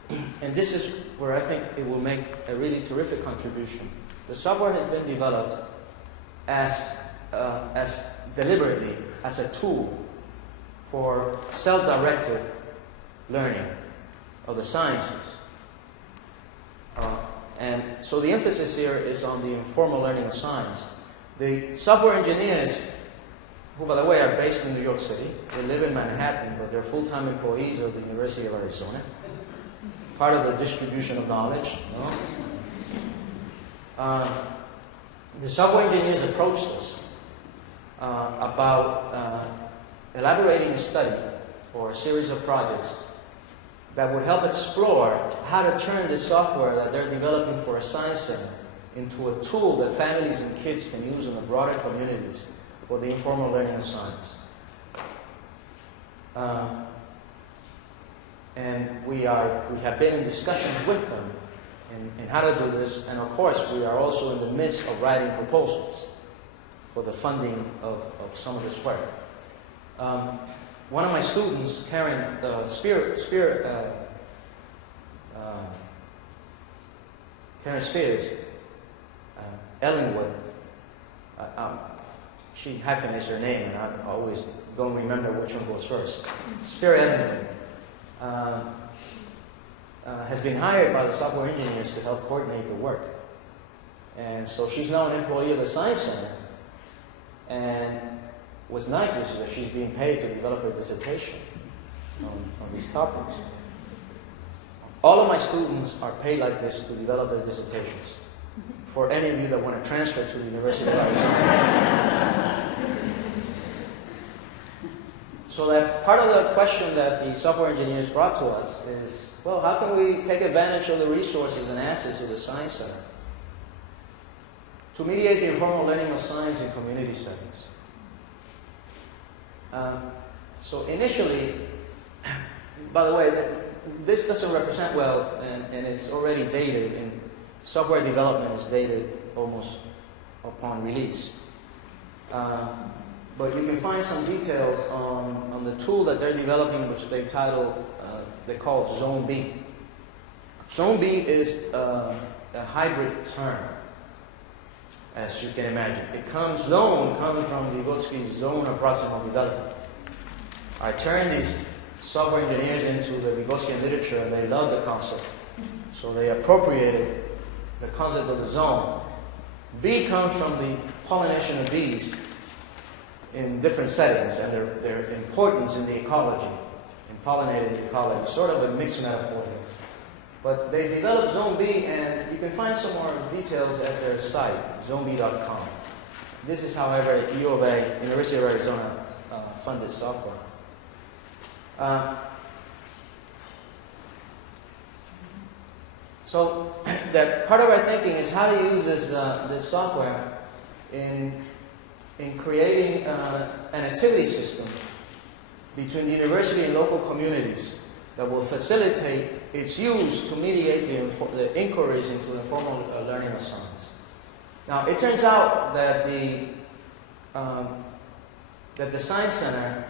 and this is where I think it will make a really terrific contribution. The software has been developed as deliberately as a tool for self-directed learning of the sciences. And so the emphasis here is on the informal learning of science. The software engineers, who by the way are based in New York City, they live in Manhattan, but they're full-time employees of the University of Arizona, part of the distribution of knowledge. The software engineers approached us about elaborating a study or a series of projects that would help explore how to turn this software that they're developing for a science center into a tool that families and kids can use in the broader communities for the informal learning of science. And we have been in discussions with them in how to do this, and of course we are also in the midst of writing proposals for the funding of some of this work. One of my students, Karen Spears, Ellenwood, she hyphenates her name, and I always don't remember which one goes first. Spear Ellenwood has been hired by the software engineers to help coordinate the work. And so she's now an employee of the Science Center, and what's nice is that she's being paid to develop her dissertation on these topics. All of my students are paid like this to develop their dissertations. For any of you that want to transfer to the University of Arizona. So that part of the question that the software engineers brought to us is, well, how can we take advantage of the resources and assets of the Science Center to mediate the informal learning of science in community settings? So initially, by the way, this doesn't represent well, and it's already dated, and software development is dated almost upon release. But you can find some details on the tool that they're developing, which they call Zone B. Zone B is a hybrid term, as you can imagine. Zone comes from Vygotsky's zone of proximal development. I turned these software engineers into the Vygotskian literature, and they loved the concept. So they appropriated the concept of the zone. Bee comes from the pollination of bees in different settings and their importance in the ecology, in pollinating the ecology, sort of a mixed metaphor here. But they developed Zone B, and you can find some more details at their site, zoneb.com. This is, however, U of A, University of Arizona, funded software. So that part of our thinking is how to use this software in creating an activity system between the university and local communities that will facilitate its use to mediate the inquiries into the informal learning of science. Now, it turns out that the Science Center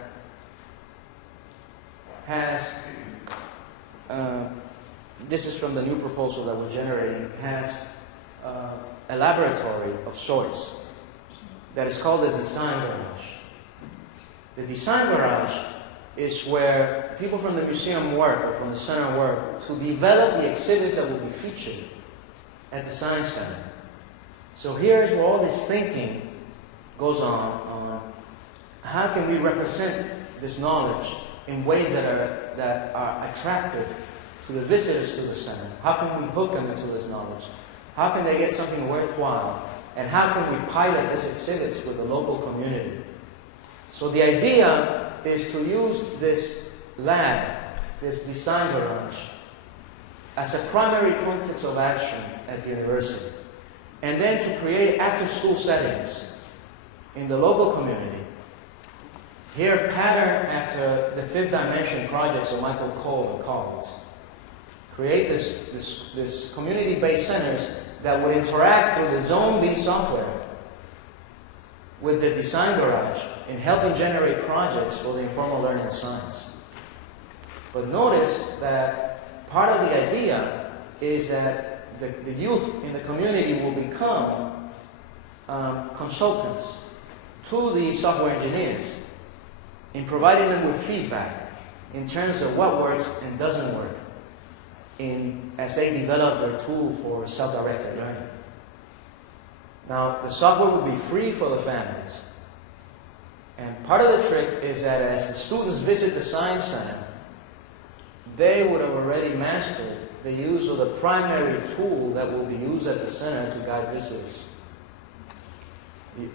has, this is from the new proposal that we're generating, has a laboratory of sorts that is called the Design Garage. The Design Garage is where people from the museum work, or from the center work, to develop the exhibits that will be featured at the Science Center. So here's where all this thinking goes on how can we represent this knowledge in ways that are attractive to the visitors to the center. How can we hook them into this knowledge? How can they get something worthwhile? And how can we pilot these exhibits with the local community? So the idea is to use this lab, this Design Garage, as a primary context of action at the university. And then to create after-school settings in the local community. Here, pattern after the fifth dimension projects of Michael Cole and colleagues. Create this community-based centers that would interact through the Zone B software with the design garage in helping generate projects for the informal learning of science. But notice that part of the idea is that the youth in the community will become consultants to the software engineers in providing them with feedback in terms of what works and doesn't work as they develop their tool for self-directed learning. Now, the software will be free for the families. And part of the trick is that as the students visit the Science Center, they would have already mastered the use of the primary tool that will be used at the center to guide visitors.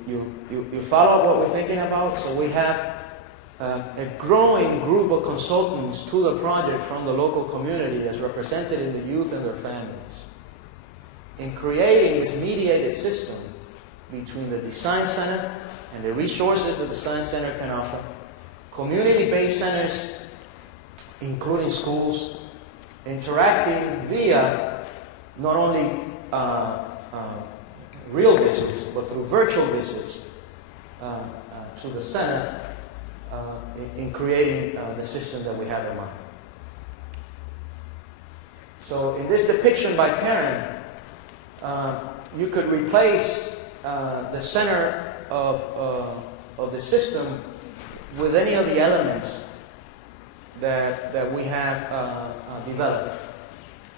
You follow what we're thinking about? So we have a growing group of consultants to the project from the local community as represented in the youth and their families. In creating this mediated system between the Design Center and the resources that the Science Center can offer, community-based centers, including schools, interacting via not only real visits, but through virtual visits to the center in creating the system that we have in mind. So in this depiction by Karen, you could replace the center of the system with any of the elements that we have developed.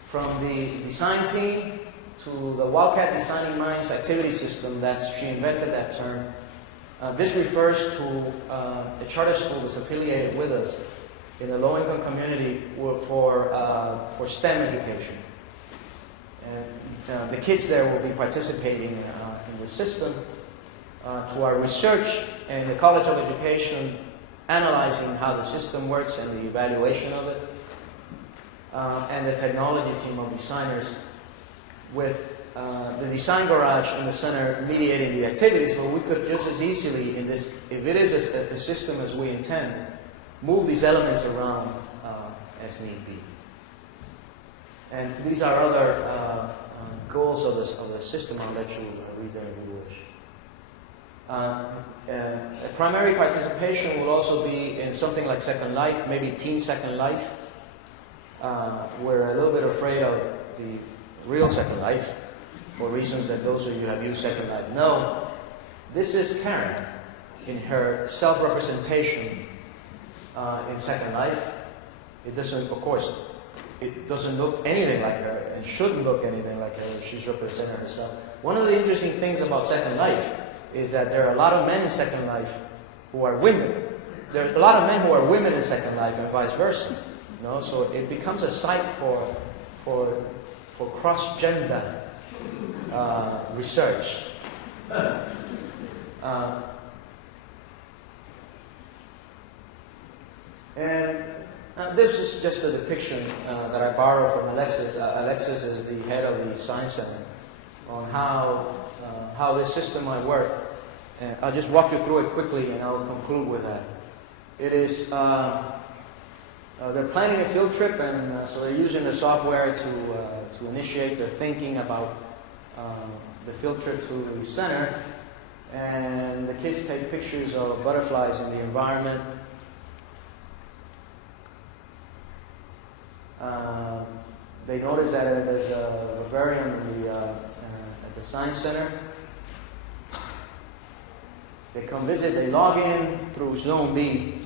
From the design team to the Wildcat Designing Minds activity system, she invented that term. This refers to a charter school that's affiliated with us in the low-income community for STEM education. And the kids there will be participating in the system to our research and the College of Education analyzing how the system works and the evaluation of it, and the technology team of designers with the design garage in the center mediating the activities, but we could just as easily, if it is a system as we intend, move these elements around as need be. And these are other goals of the system. I'll let you read them if you wish. A primary participation will also be in something like Second Life, maybe Teen Second Life. We're a little bit afraid of the real Second Life for reasons that those of you who have used Second Life know. This is Karen in her self-representation in Second Life. It doesn't, of course, it doesn't look anything like her and shouldn't look anything like her if she's representing herself. One of the interesting things about Second Life is that there are a lot of men in Second Life who are women. There are a lot of men who are women in Second Life and vice versa. You know? So it becomes a site for cross-gender research. And this is just a depiction that I borrowed from Alexis. Alexis is the head of the Science Center on how this system might work. And I'll just walk you through it quickly and I'll conclude with that. It is, they're planning a field trip, and so they're using the software to initiate their thinking about the field trip to the center. And the kids take pictures of butterflies in the environment. They notice that there's a vivarium at the Science Center. They come visit, they log in through Zone B,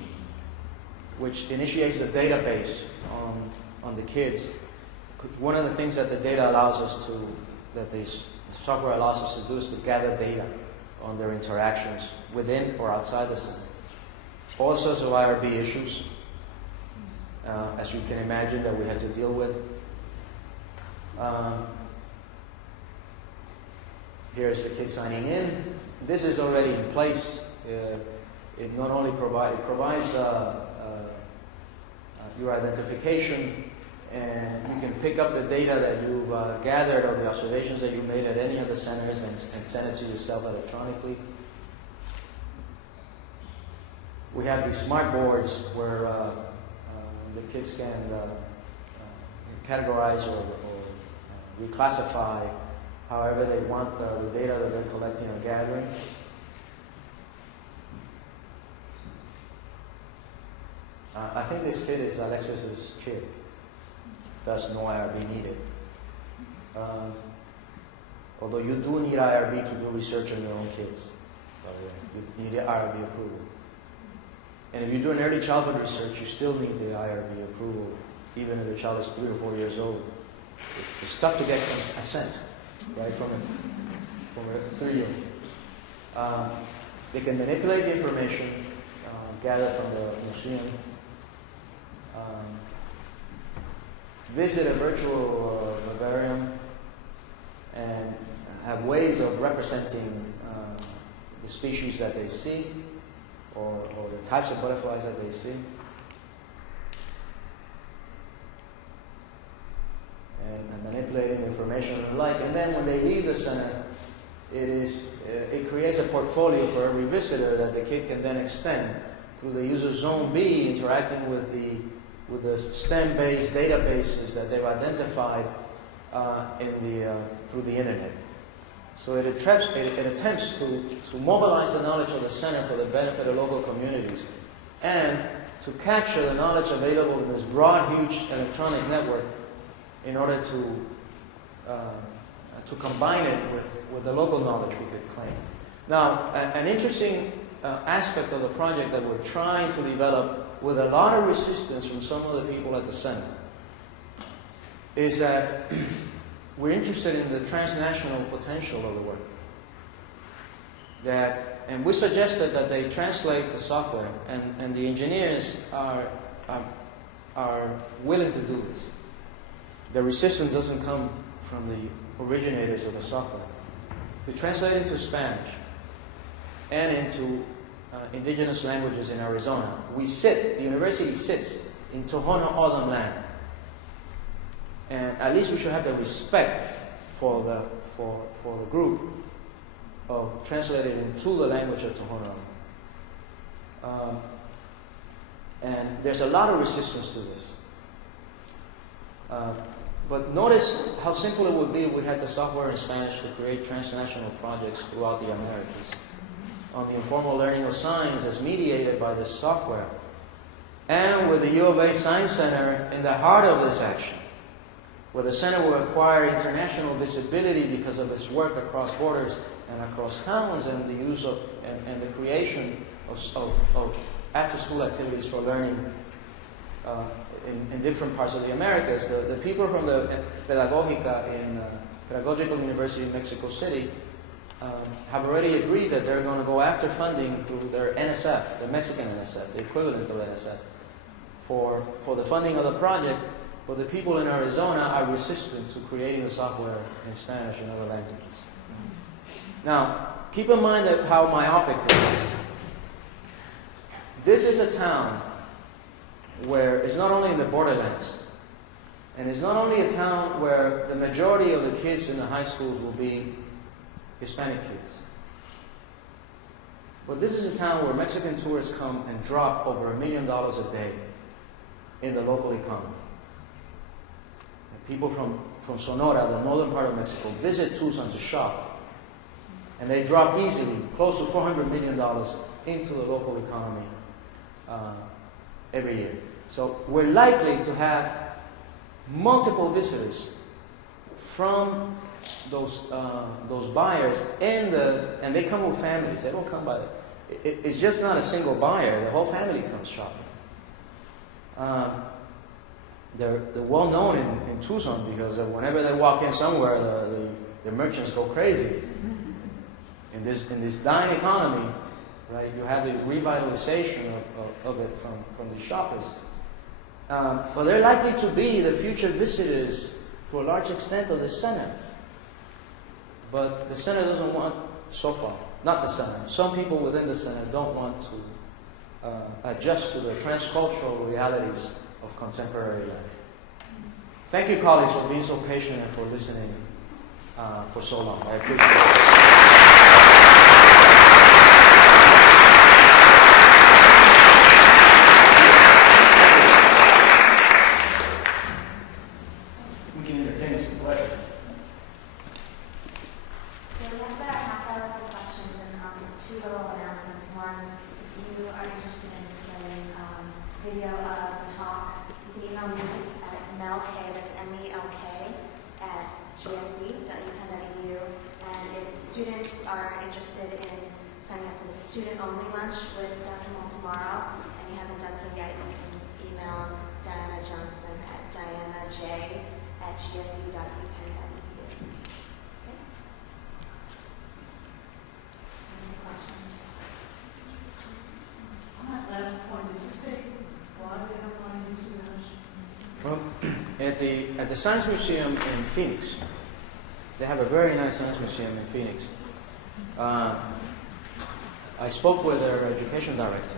which initiates a database on the kids. One of the things that the data allows us to, that the software allows us to do is to gather data on their interactions within or outside the center. All sorts of IRB issues, as you can imagine, that we had to deal with. Here's the kid signing in. This is already in place. It not only provides your identification, and you can pick up the data that you've gathered or the observations that you made at any of the centers and send it to yourself electronically. We have these smart boards where the kids can categorize or reclassify however they want the data that they're collecting or gathering. I think this kid is Alexis's kid. Thus, no IRB needed. Although you do need IRB to do research on your own kids, by the way. You need IRB approval. And if you do an early childhood research, you still need the IRB approval, even if the child is 3 or 4 years old. It's tough to get assent, right, from a 3-year-old. They can manipulate the information gathered from the museum, visit a virtual vivarium, and have ways of representing the species that they see, or the types of butterflies that they see. And manipulating information and the like. And then when they leave the center, it creates a portfolio for every visitor that the kid can then extend through the use of Zone B, interacting with the STEM-based databases that they've identified through the internet. So it attempts to mobilize the knowledge of the center for the benefit of local communities, and to capture the knowledge available in this broad, huge electronic network in order to combine it with the local knowledge we could claim. Now, an interesting aspect of the project that we're trying to develop with a lot of resistance from some of the people at the center is that we're interested in the transnational potential of the work. And we suggested that they translate the software, and the engineers are willing to do this. The resistance doesn't come from the originators of the software. We translate it into Spanish and into indigenous languages in Arizona. The university sits in Tohono O'odham land. And at least we should have the respect for the group of translating into the language of Tohono. And there's a lot of resistance to this. But notice how simple it would be if we had the software in Spanish to create transnational projects throughout the Americas on the informal learning of science as mediated by this software, and with the U of A Science Center in the heart of this action, where the center will acquire international visibility because of its work across borders and across towns, and the use of and the creation of after-school activities for learning in different parts of the Americas. The people from the Pedagogical University in Mexico City have already agreed that they're going to go after funding through their NSF, the Mexican NSF, the equivalent of NSF, for the funding of the project. But the people in Arizona are resistant to creating the software in Spanish and other languages. Now, keep in mind that how myopic this is. This is a town where it's not only in the borderlands, and it's not only a town where the majority of the kids in the high schools will be Hispanic kids, but this is a town where Mexican tourists come and drop over $1 million a day in the local economy. And people from Sonora, the northern part of Mexico, visit Tucson to shop, and they drop easily close to $400 million into the local economy every year. So we're likely to have multiple visitors from those buyers and they come with families. They don't come by it's just not a single buyer. The whole family comes shopping. They're well known in Tucson because whenever they walk in somewhere, the merchants go crazy. In this dying economy, right? You have the revitalization of it from these shoppers. But they're likely to be the future visitors to a large extent of the center. But the center doesn't want, so far, not the center, some people within the center don't want to adjust to the transcultural realities of contemporary life. Thank you, colleagues, for being so patient and for listening for so long. I appreciate it. students are interested in signing up for the student-only lunch with Dr. Moll tomorrow, and you haven't done so yet, you can email Diana Johnson at dianaj@gsu.upenn.edu. Okay? Any questions? On that last point, did you say why they don't want to use the lunch? Well, at the Science Museum in Phoenix, they have a very nice science museum in Phoenix. I spoke with their education director,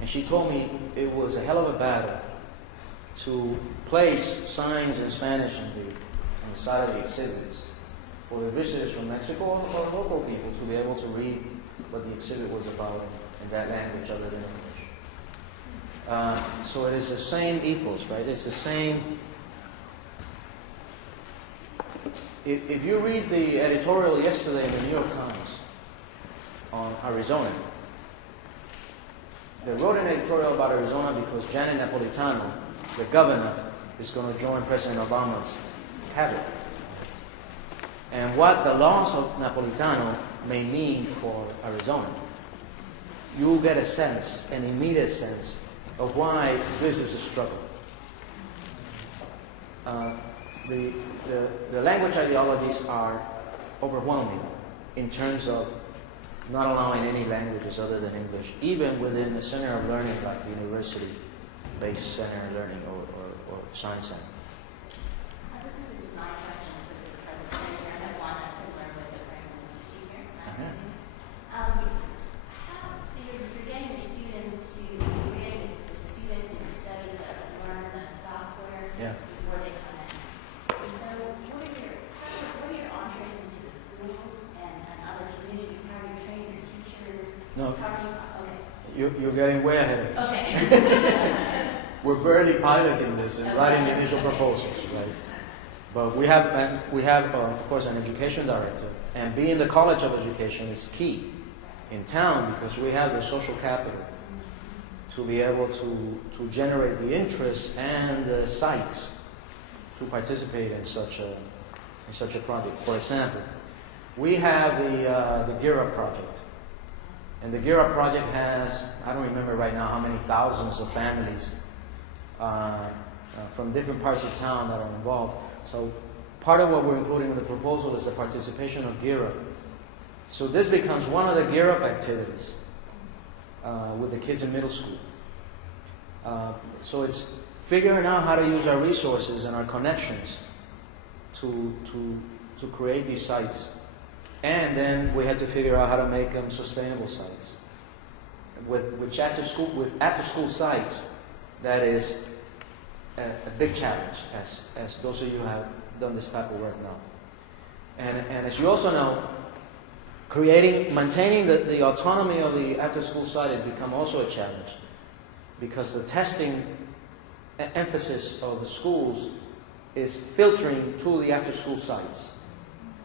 and she told me it was a hell of a battle to place signs in Spanish on the side of the exhibits for the visitors from Mexico or local people to be able to read what the exhibit was about in that language other than English. So it is the same ethos, right? It's the same. If you read the editorial yesterday in the New York Times on Arizona, they wrote an editorial about Arizona because Janet Napolitano, the governor, is going to join President Obama's cabinet. And what the loss of Napolitano may mean for Arizona, you'll get a sense, an immediate sense, of why this is a struggle. The language ideologies are overwhelming in terms of not allowing any languages other than English, even within the center of learning like the university-based center of learning or science center. This is a design question for this presentation. I have one that's similar with the Franklin Institute here. So you're getting your students and your study to learn the software before they come in. So what are your entrees into the schools and other communities? How are you training your teachers? No. How are you, okay. You're getting way ahead of us. Okay. We're barely piloting this and writing the initial proposals, right? But we have, of course, an education director, and being the College of Education is key in town because we have the social capital to be able to generate the interest and the sites to participate in such a project. For example, we have the Gear Up project. And the Gear Up project has, I don't remember right now how many thousands of families from different parts of town that are involved. So part of what we're including in the proposal is the participation of Gear Up. So this becomes one of the Gear Up activities with the kids in middle school. So it's figuring out how to use our resources and our connections to create these sites. And then we had to figure out how to make them sustainable sites. With after school sites, that is a big challenge, as those of you who have done this type of work know. And as you also know, maintaining the autonomy of the after school site has become also a challenge because the testing emphasis of the schools is filtering to the after school sites.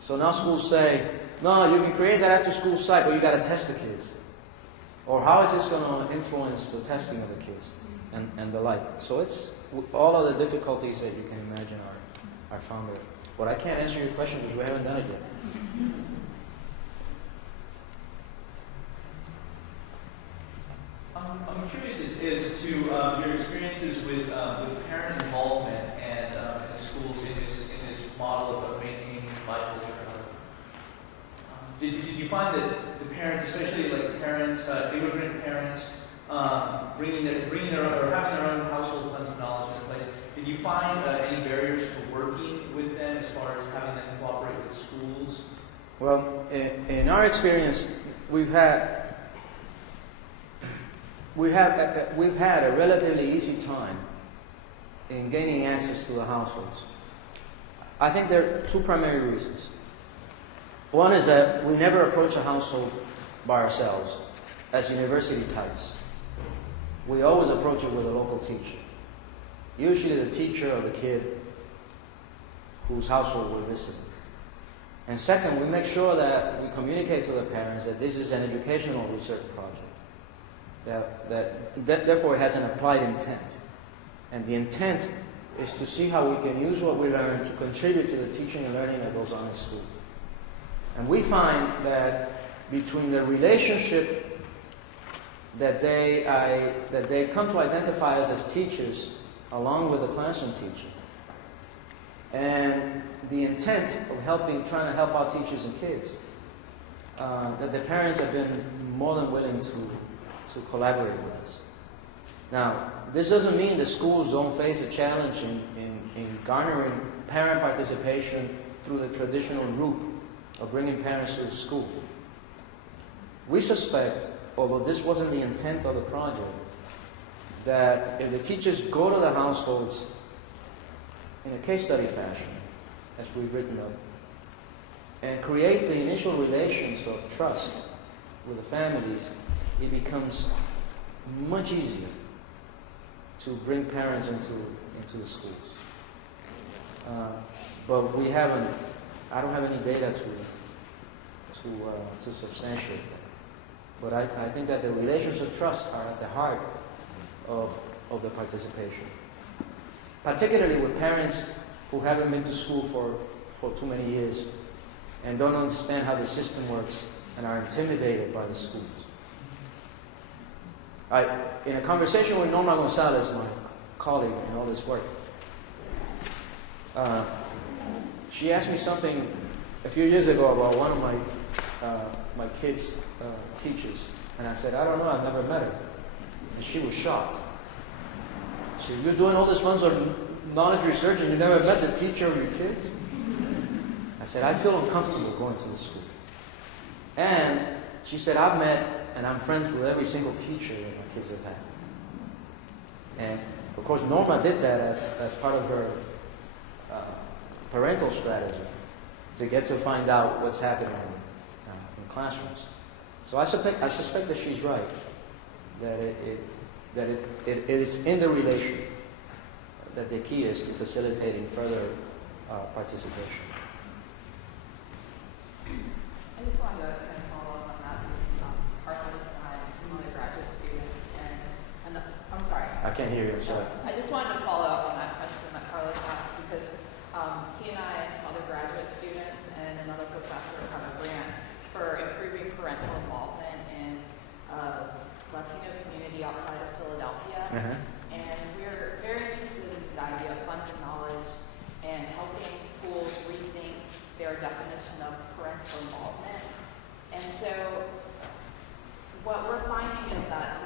So now schools say, no, you can create that after school site, but you got to test the kids. Or how is this going to influence the testing of the kids and the like. So it's all of the difficulties that you can imagine are found there. But I can't answer your question because we haven't done it yet. I'm curious as to your experiences with parent involvement and in the schools in this model of maintaining biculture. Did you find that the parents, especially like parents, immigrant parents, bringing their own or having their own household funds of knowledge in place, did you find any barriers to working with them as far as having them cooperate with schools? Well, in our experience, we've had a relatively easy time in gaining access to the households. I think there are two primary reasons. One is that we never approach a household by ourselves as university types. We always approach it with a local teacher. Usually the teacher of the kid whose household we're visiting. And second, we make sure that we communicate to the parents that this is an educational research project. That therefore it has an applied intent. And the intent is to see how we can use what we learn to contribute to the teaching and learning that goes on in school. And we find that between the relationship that they come to identify us as teachers, along with the classroom teacher, and the intent of trying to help out teachers and kids, that the parents have been more than willing to collaborate with us. Now, this doesn't mean the schools don't face a challenge in garnering parent participation through the traditional route of bringing parents to the school. We suspect, although this wasn't the intent of the project, that if the teachers go to the households in a case study fashion, as we've written up, and create the initial relations of trust with the families, it becomes much easier to bring parents into the schools. But I don't have any data to substantiate that. But I think that the relations of trust are at the heart of the participation. Particularly with parents who haven't been to school for too many years and don't understand how the system works and are intimidated by the schools. In a conversation with Norma Gonzalez, my colleague in all this work, she asked me something a few years ago about one of my kids' teachers. And I said, I don't know, I've never met her. And she was shocked. She said, you're doing all this months of knowledge research and you never met the teacher of your kids? I said, I feel uncomfortable going to the school. And she said, I've met and I'm friends with every single teacher that my kids have had. And of course, Norma did that as part of her parental strategy to get to find out what's happening in classrooms. So I suspect that she's right, that it is in the relation that the key is to facilitating further participation. I just wanted to kind of follow up on that because Carlos and I and some other graduate students and I'm sorry. I can't hear you, I'm sorry. I just wanted to follow up on that question that Carlos asked because he and I and some other graduate students and another professor have a grant for improving parental involvement in Latino community outside of Philadelphia. Uh-huh. And we're very interested in the idea of funds of knowledge and helping schools rethink their definition of parental involvement. And so what we're finding is that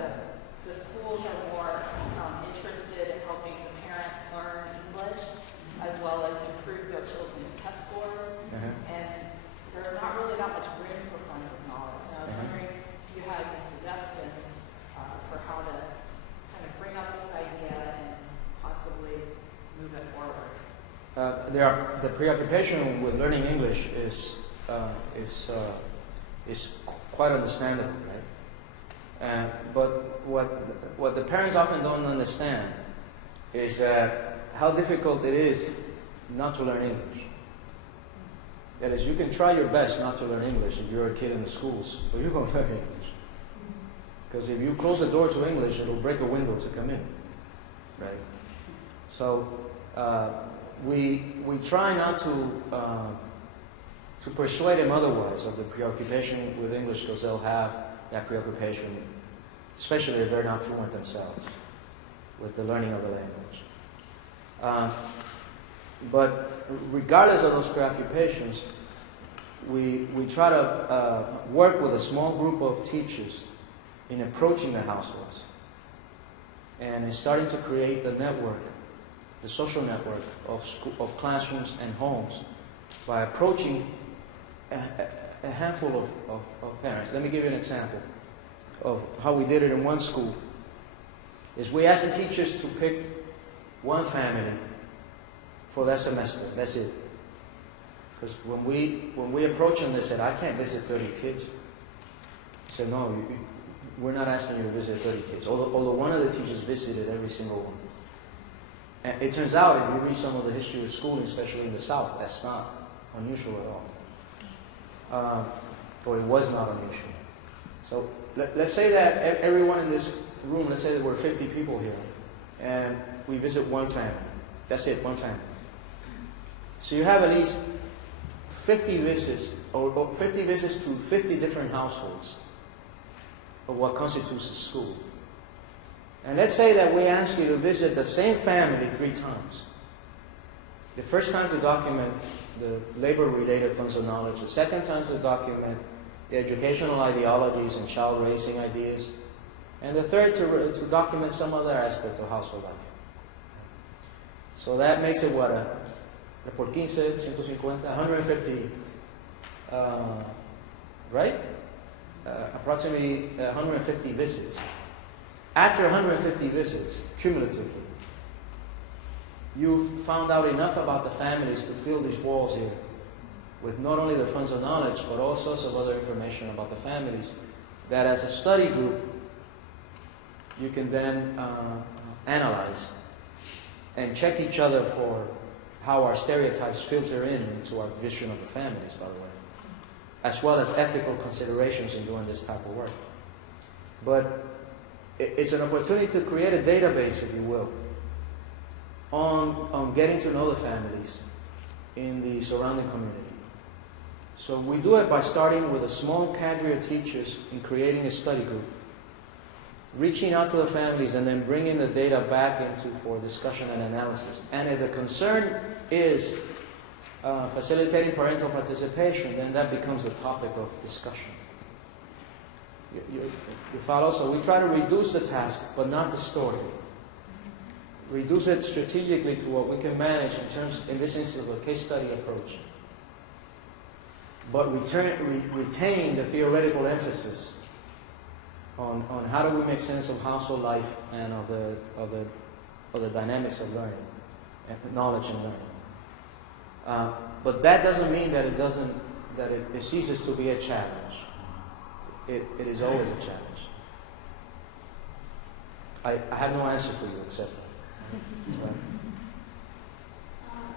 the schools are more interested in helping the parents learn English as well as improve their children's test scores. Uh-huh. And there's not really that much room for funds of knowledge. And I was wondering if you had any suggestions for how to kind of bring up this idea and possibly move it forward. The preoccupation with learning English is quite understandable, right? But what the parents often don't understand is that how difficult it is not to learn English. That is, you can try your best not to learn English if you're a kid in the schools, but you're going to learn English. Because if you close the door to English, it'll break a window to come in, right? So we try not to persuade them otherwise of the preoccupation with English because they'll have that preoccupation, especially if they're not fluent themselves with the learning of the language. But regardless of those preoccupations, we try to work with a small group of teachers in approaching the households and in starting to create the network, the social network of classrooms and homes by approaching a handful of parents. Let me give you an example of how we did it in one school. Is we asked the teachers to pick one family for that semester. That's it. Because when we approached them, they said, I can't visit 30 kids. I said, no, we're not asking you to visit 30 kids. Although one of the teachers visited every single one. And it turns out, if you read some of the history of schooling, especially in the South, that's not unusual at all. Or it was not unusual. So let's say that everyone in this room, let's say that we're 50 people here, and we visit one family. That's it, one family. So you have at least 50 visits or 50 visits to 50 different households of what constitutes a school. And let's say that we ask you to visit the same family 3 times. The first time to document the labor-related funds of knowledge, the second time to document the educational ideologies and child-raising ideas, and the third to document some other aspect of household life. So that makes it what? Por 15, 150, 150, right? Approximately 150 visits. After 150 visits, cumulatively, you've found out enough about the families to fill these walls here with not only the funds of knowledge, but all sorts of other information about the families, that as a study group, you can then analyze and check each other for how our stereotypes filter into our vision of the families, by the way, as well as ethical considerations in doing this type of work. But it's an opportunity to create a database, if you will, on getting to know the families in the surrounding community. So we do it by starting with a small cadre of teachers and creating a study group, reaching out to the families and then bringing the data back for discussion and analysis. And if the concern is facilitating parental participation, then that becomes a topic of discussion. You follow? So we try to reduce the task, but not distort it. Reduce it strategically to what we can manage in this instance, of a case study approach. But retain the theoretical emphasis on how do we make sense of household life and of the dynamics of learning, and knowledge and learning. But that doesn't mean that it ceases to be a challenge. It is always a challenge. I have no answer for you except that.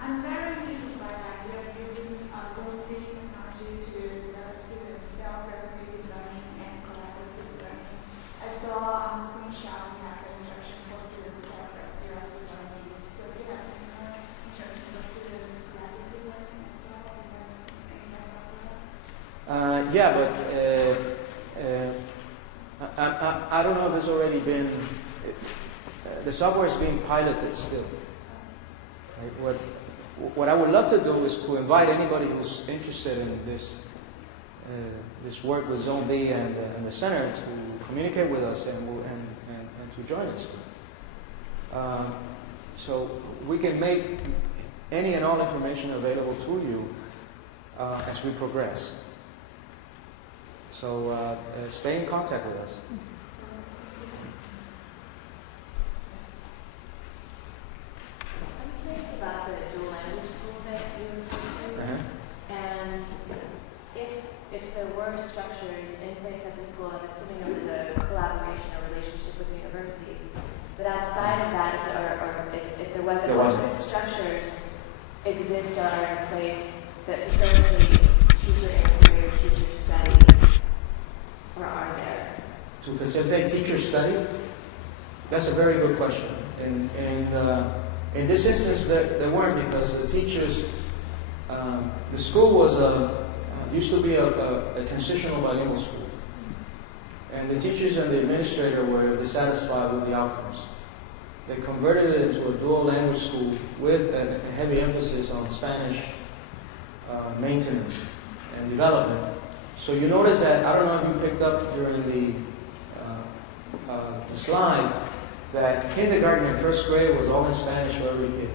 I'm very interested by the idea of using role-play technology to develop students' self-regulated learning and collaborative learning. I saw on the screenshot we have the instruction for students' self-regulated learning. So do you have similar instruction for students' collaborative learning as well? Yeah, but I don't know if it's already been. The software is being piloted still. Right? What I would love to do is to invite anybody who's interested in this work with Zone B and the center to communicate with us and to join us. So we can make any and all information available to you as we progress. So stay in contact with us. About the dual language school that you referred to, and if there were structures in place at the school, I'm assuming it was a collaboration or relationship with the university, but outside of that, or if there wasn't, what structures exist or are in place that facilitate teacher inquiry or teacher study, or are there? To facilitate teacher study? That's a very good question. In this instance, there weren't, because the teachers, the school was used to be a transitional bilingual school, and the teachers and the administrator were dissatisfied with the outcomes. They converted it into a dual language school with a heavy emphasis on Spanish maintenance and development. So you notice that, I don't know if you picked up during the slide, that kindergarten and first grade was all in Spanish for every kid.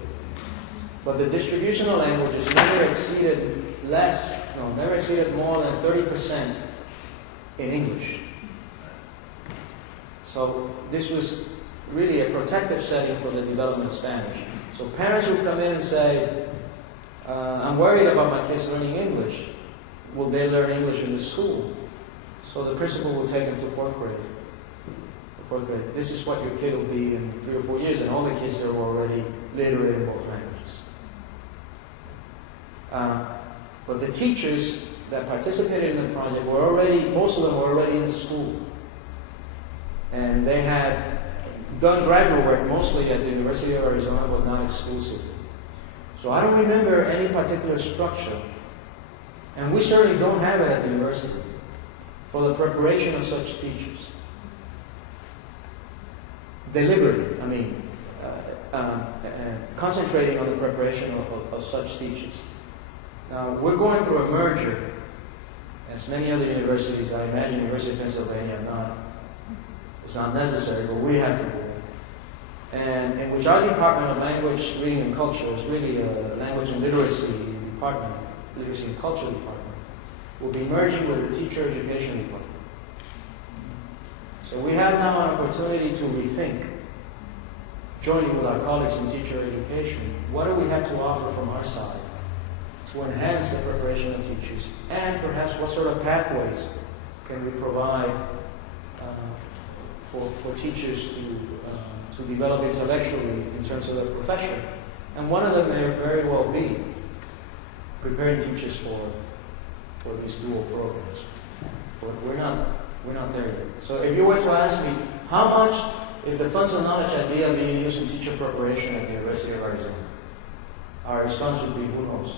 But the distribution of languages never exceeded more than 30% in English. So this was really a protective setting for the development of Spanish. So parents would come in and say, I'm worried about my kids learning English. Will they learn English in the school? So the principal will take them to fourth grade. This is what your kid will be in 3 or 4 years, and all the kids are already literate in both languages. But the teachers that participated in the project most of them were already in the school. And they had done graduate work mostly at the University of Arizona, but not exclusively. So I don't remember any particular structure And we certainly don't have it at the university for the preparation of such teachers. Deliberately, I mean, concentrating on the preparation of such teachers. Now, we're going through a merger, as many other universities, I imagine University of Pennsylvania not. It's not necessary, but we have to do it. And in which our Department of Language, Reading and Culture is really a language and literacy department, literacy and culture department, will be merging with the teacher education department. So we have now an opportunity to rethink, joining with our colleagues in teacher education, what do we have to offer from our side to enhance the preparation of teachers, and perhaps what sort of pathways can we provide for teachers to develop intellectually in terms of their profession. And one of them may very well be preparing teachers for these dual programs. But we're not there yet. So if you were to ask me, how much is the funds of knowledge idea being used in teacher preparation at the University of Arizona? Our response would be, who knows?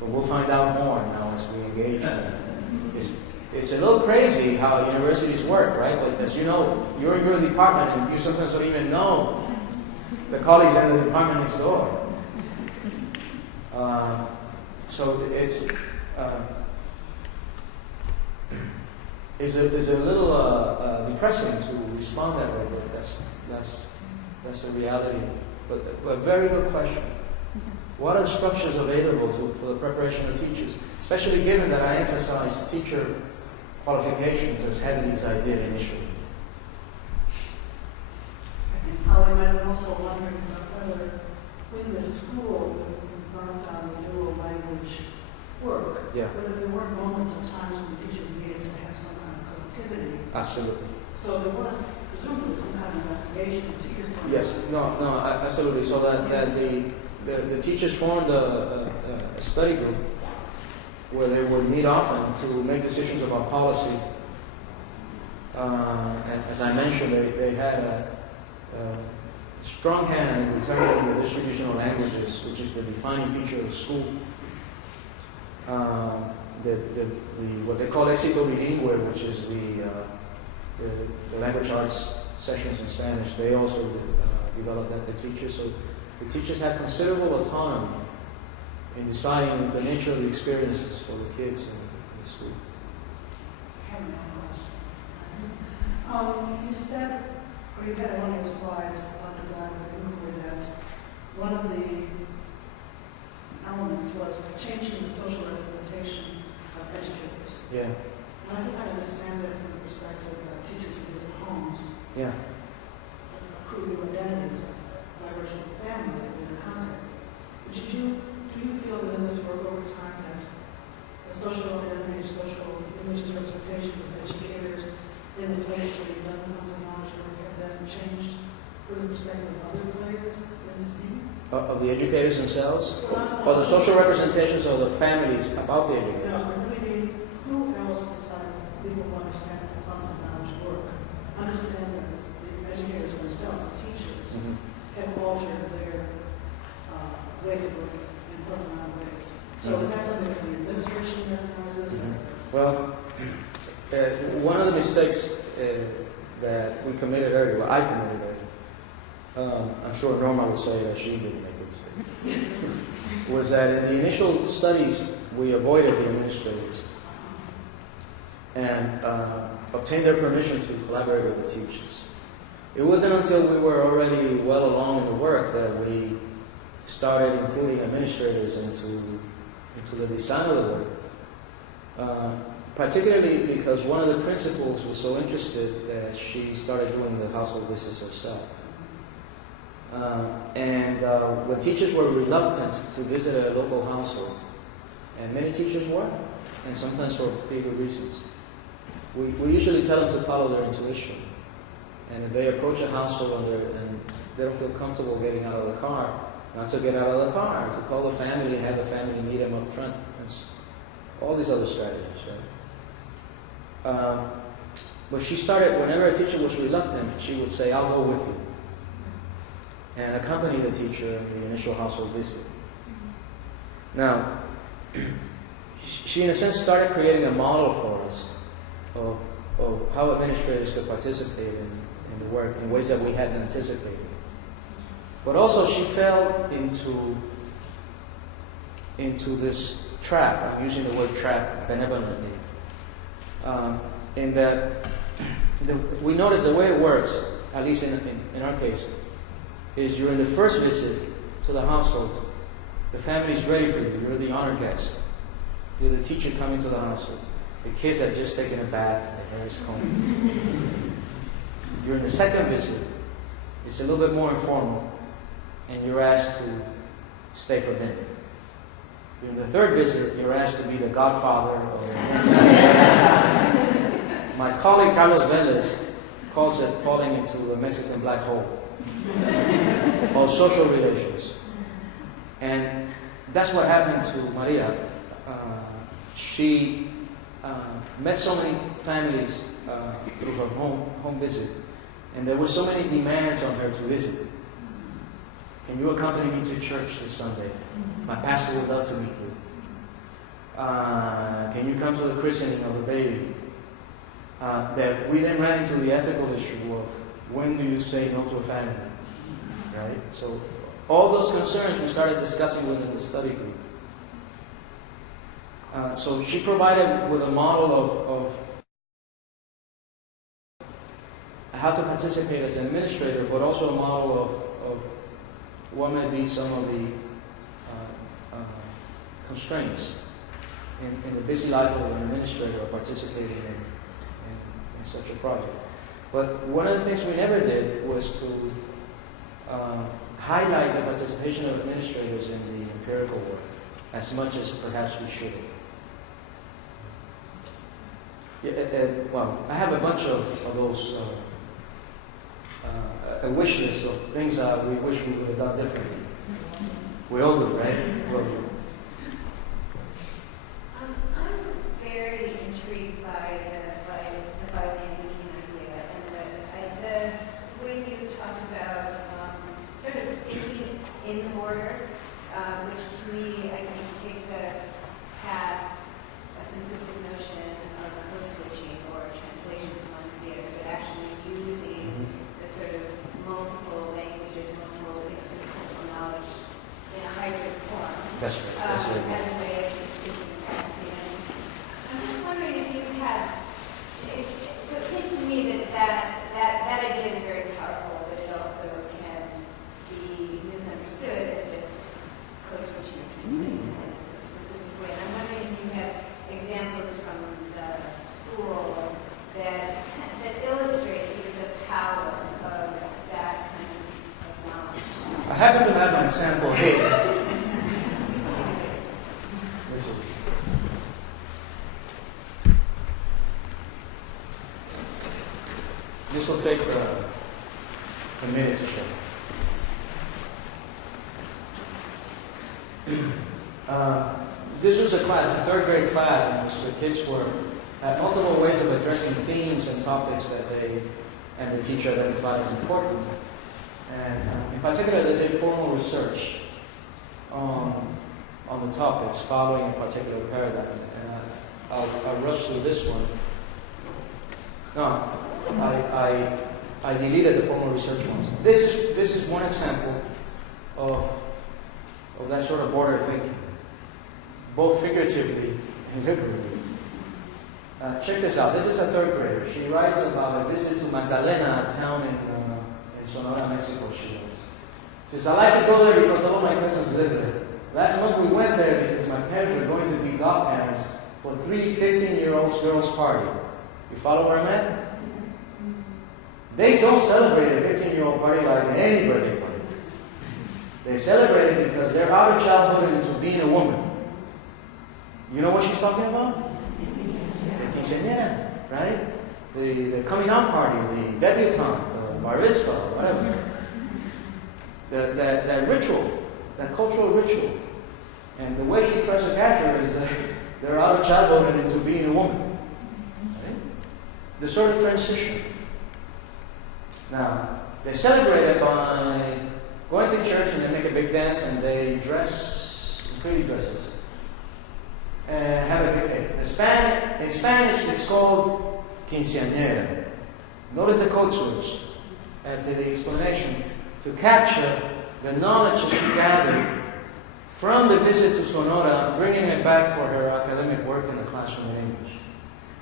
But we'll find out more now as we engage. It's a little crazy how universities work, right? But as you know, you're in your department and you sometimes don't even know the colleagues in the department next door. So it's a little depressing to respond that way, but that's a reality. But a very good question. What are the structures available for the preparation of teachers, especially given that I emphasize teacher qualifications as heavily as I did initially? I think Holly might have also wondering about whether when the school embarked on the dual language work, whether there weren't moments of times when teachers needed to have some kind of connectivity. Absolutely. So there was presumably some kind of investigation of teachers. Yes, no, absolutely. So that the teachers formed a study group where they would meet often to make decisions about policy. And as I mentioned, they had a strong hand in determining the distribution of languages, which is the defining feature of the school. What they call éxito bilingüe, which is the language arts sessions in Spanish, they also developed that, the teachers. So the teachers had considerable autonomy in deciding the nature of the experiences for the kids in the school. I have another question. You said, or you had on your slides, underlined the inquiry, that one of the elements was changing the social representation of educators. Yeah. And I think I understand that from the perspective of teachers who visit homes. Yeah. Accrue new identities of virtual families in their contact. But do you feel that in this work over time that the social identity, social images, representations of educators in the place where you've done funds and knowledge work have then changed from the perspective of other players in the scene? Of the educators themselves? Or the social representations of the families about the educators? No, I mean, who else besides people who understand the funds and knowledge work understands that the educators themselves, the teachers, have altered their ways of working in profound ways. So is that something that the administration recognizes? Well, one of the mistakes that we committed earlier, well, I committed earlier, I'm sure Norma would say that she didn't make the mistake, was that in the initial studies, we avoided the administrators and obtained their permission to collaborate with the teachers. It wasn't until we were already well along in the work that we started including administrators into the design of the work. Particularly because one of the principals was so interested that she started doing the household visits herself. When teachers were reluctant to visit a local household, and many teachers were, and sometimes for pretty good reasons, we usually tell them to follow their intuition. And if they approach a household and they don't feel comfortable getting out of the car, not to get out of the car, to call the family and have the family meet them up front. It's all these other strategies, right? But she started, whenever a teacher was reluctant, she would say, I'll go with you, and accompany the teacher in the initial household visit. Now, she in a sense started creating a model for us of how administrators could participate in the work in ways that we hadn't anticipated. But also she fell into this trap, I'm using the word trap benevolently, in that we notice the way it works, at least in our case, is you're in the first visit to the household. The family's ready for you. You're the honored guest. You're the teacher coming to the household. The kids have just taken a bath, their hair is combed. You're in the second visit. It's a little bit more informal, and you're asked to stay for dinner. During the third visit, you're asked to be the godfather of my colleague Carlos Vélez calls it falling into a Mexican black hole of social relations. And that's what happened to Maria. She met so many families through her home visit, and there were so many demands on her to visit. Can you accompany me to church this Sunday? My pastor would love to meet you. Can you come to the christening of the baby? That we then ran into the ethical issue of when do you say no to a family, right? So all those concerns we started discussing within the study group. So she provided with a model of how to participate as an administrator, but also a model of what may be some of the constraints in the busy life of an administrator participating in such a project. But one of the things we never did was to highlight the participation of administrators in the empirical work as much as perhaps we should have. Well, I have a bunch of those a wish list of things that we wish we would have done differently. We all do, right? We all do. I'm very intrigued by the languaging idea and the way you talked about sort of thinking in the border, which to me I think takes us past a simplistic notion of code switching or translation from one to the other, but actually using the sort of multiple languages, multiple bits of cultural knowledge in a hybrid form. That's right. That's right. As a way of thinking and practicing. And I'm just wondering if you have, so it seems to me that idea is very powerful, but it also can be misunderstood as just code switching or translating in a simplistic way. And I'm wondering if you have examples from the school that illustrate sort of the power of that kind of knowledge. I happen to have an example here. This will take a minute to show. This was a class, a third grade class, in which the kids had multiple ways of addressing themes and topics that they and the teacher identified as important. And in particular, they did formal research on the topics following a particular paradigm. And I'll rush through this one. No, I deleted the formal research ones. This is one example of that sort of border thinking, both figuratively and literally. Check this out. This is a third grader. She writes about a visit to Magdalena, a town in Sonora, Mexico. She writes. She says, I like to go there because all my cousins live there. Last month we went there because my parents were going to be godparents for 3 15-year-old girls' party. You follow where I'm at? They don't celebrate a 15-year-old party like any birthday party. They celebrate it because they're out of childhood into being a woman. You know what she's talking about? The quinceañera, right? The coming out party, the debutante, the bar mitzvah, whatever. That ritual, that cultural ritual. And the way she tries to capture it is that they're out of childhood and into being a woman. Right? The sort of transition. Now, they celebrate it by going to church and they make a big dance and they dress in pretty dresses. have a good day. In Spanish, it's called quinceañera. Notice the code switch to the explanation to capture the knowledge that she gathered from the visit to Sonora, bringing it back for her academic work in the classroom in English.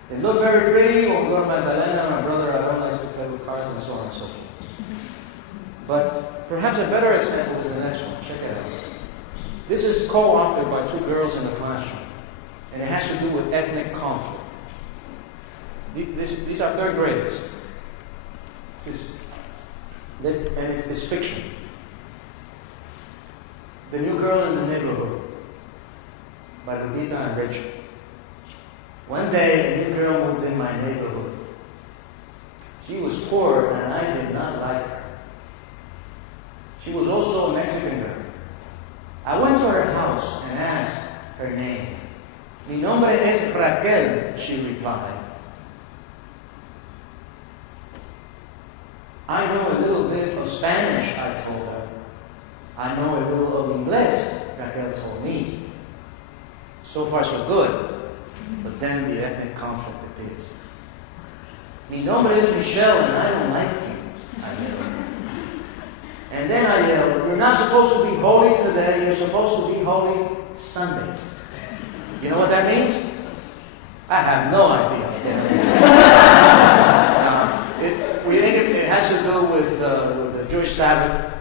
They look very pretty. When we go to Magdalena, my brother Aaron likes to play with cars and so on and so forth. But perhaps a better example is the next one. Check it out. This is co-authored by two girls in the classroom, and it has to do with ethnic conflict. These are third graders. And it's fiction. The New Girl in the Neighborhood by Lupita and Rachel. One day, a new girl moved in my neighborhood. She was poor, and I did not like her. She was also a Mexican girl. I went to her house and asked her name. Mi nombre es Raquel, she replied. I know a little bit of Spanish, I told her. I know a little of English, Raquel told me. So far, so good. But then the ethnic conflict appears. Mi nombre es Michelle, and I don't like you, I yelled. And then I yelled, you're not supposed to be holy today, you're supposed to be holy Sunday. You know what that means? I have no idea. We think it has to do with the Jewish Sabbath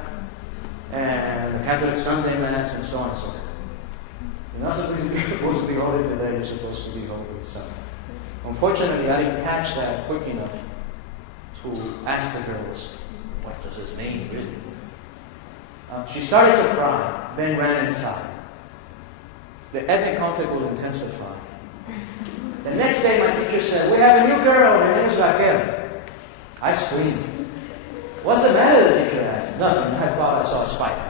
and the Catholic Sunday Mass and so on and so forth. You're not supposed to be holy today, you're supposed to be holy Sunday. Unfortunately, I didn't catch that quick enough to ask the girls, what does this mean, really? She started to cry, then ran inside. The ethnic conflict will intensify. The next day, my teacher said, we have a new girl, her name is Raquel. I screamed. What's the matter, the teacher asked. Nothing, I thought I saw a spider.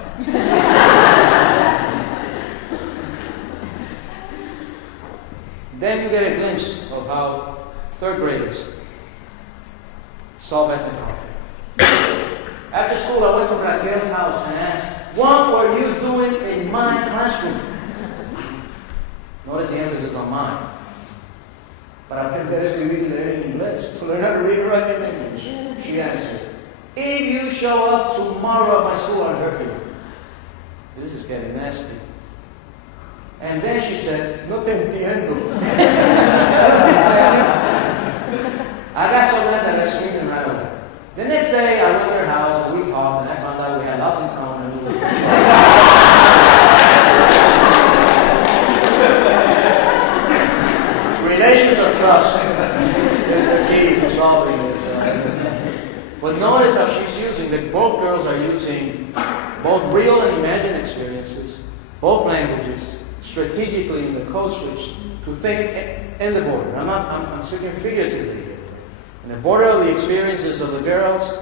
Then you get a glimpse of how third graders solve ethnic conflict. After school, I went to Raquel's house and asked, what were you doing in my classroom? Notice the emphasis on mine. But I can desperately learn English to learn how to read and write in English. She answered, if you show up tomorrow at my school, I'll hurt you. This is getting nasty. And then she said, no te entiendo. I got so mad that I screamed and ran away. The next day, I went to her house and we talked, and I found out we had lots in common and we were friends. Relations of trust is the key to solving this. But notice how she's using that both girls are using both real and imagined experiences, both languages, strategically in the code switch to think in the border. I'm speaking figuratively here. In the border of the experiences of the girls,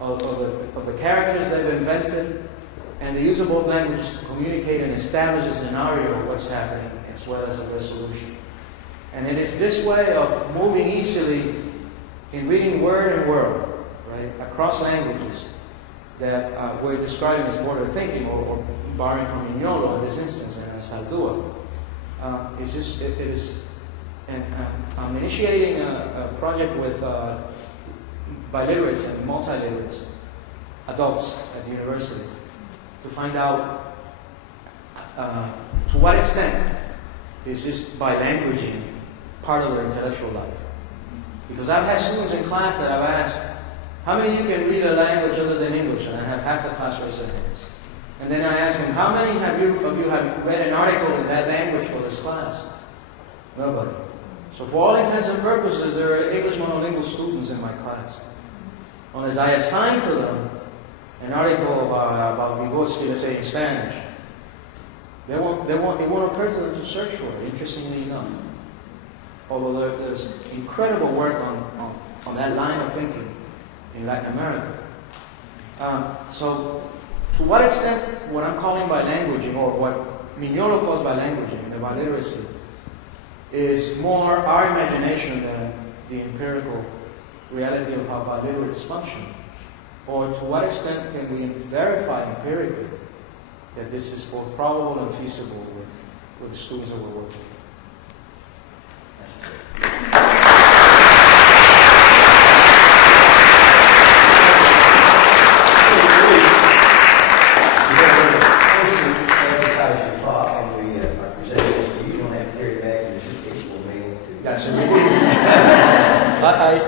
of the characters they've invented, and the use of both languages to communicate and establish a scenario of what's happening as well as a resolution. And it is this way of moving easily in reading word and world, right, across languages that we're describing as border thinking, or borrowing from Mignolo in this instance, and as Haldua. I'm initiating a project with biliterates and multiliterates, adults at the university, to find out to what extent is this bilanguaging part of their intellectual life. Because I've had students in class that I've asked, how many of you can read a language other than English? And I have half the class raise their hands. And then I ask them, how many of you have read an article in that language for this class? Nobody. So for all intents and purposes, there are English monolingual students in my class. Unless I assign to them an article about Vygotsky, let's say in Spanish, it won't occur to them to search for it, interestingly enough. Although there's incredible work on that line of thinking in Latin America. So, to what extent what I'm calling bilanguaging, or what Mignolo calls bilanguaging in the biliteracy, is more our imagination than the empirical reality of how biliterates function? Or to what extent can we verify empirically that this is both probable and feasible with the students that we're working with?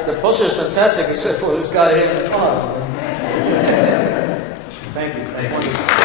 The poster is fantastic, except for this guy here in the car. Thank you. That's wonderful.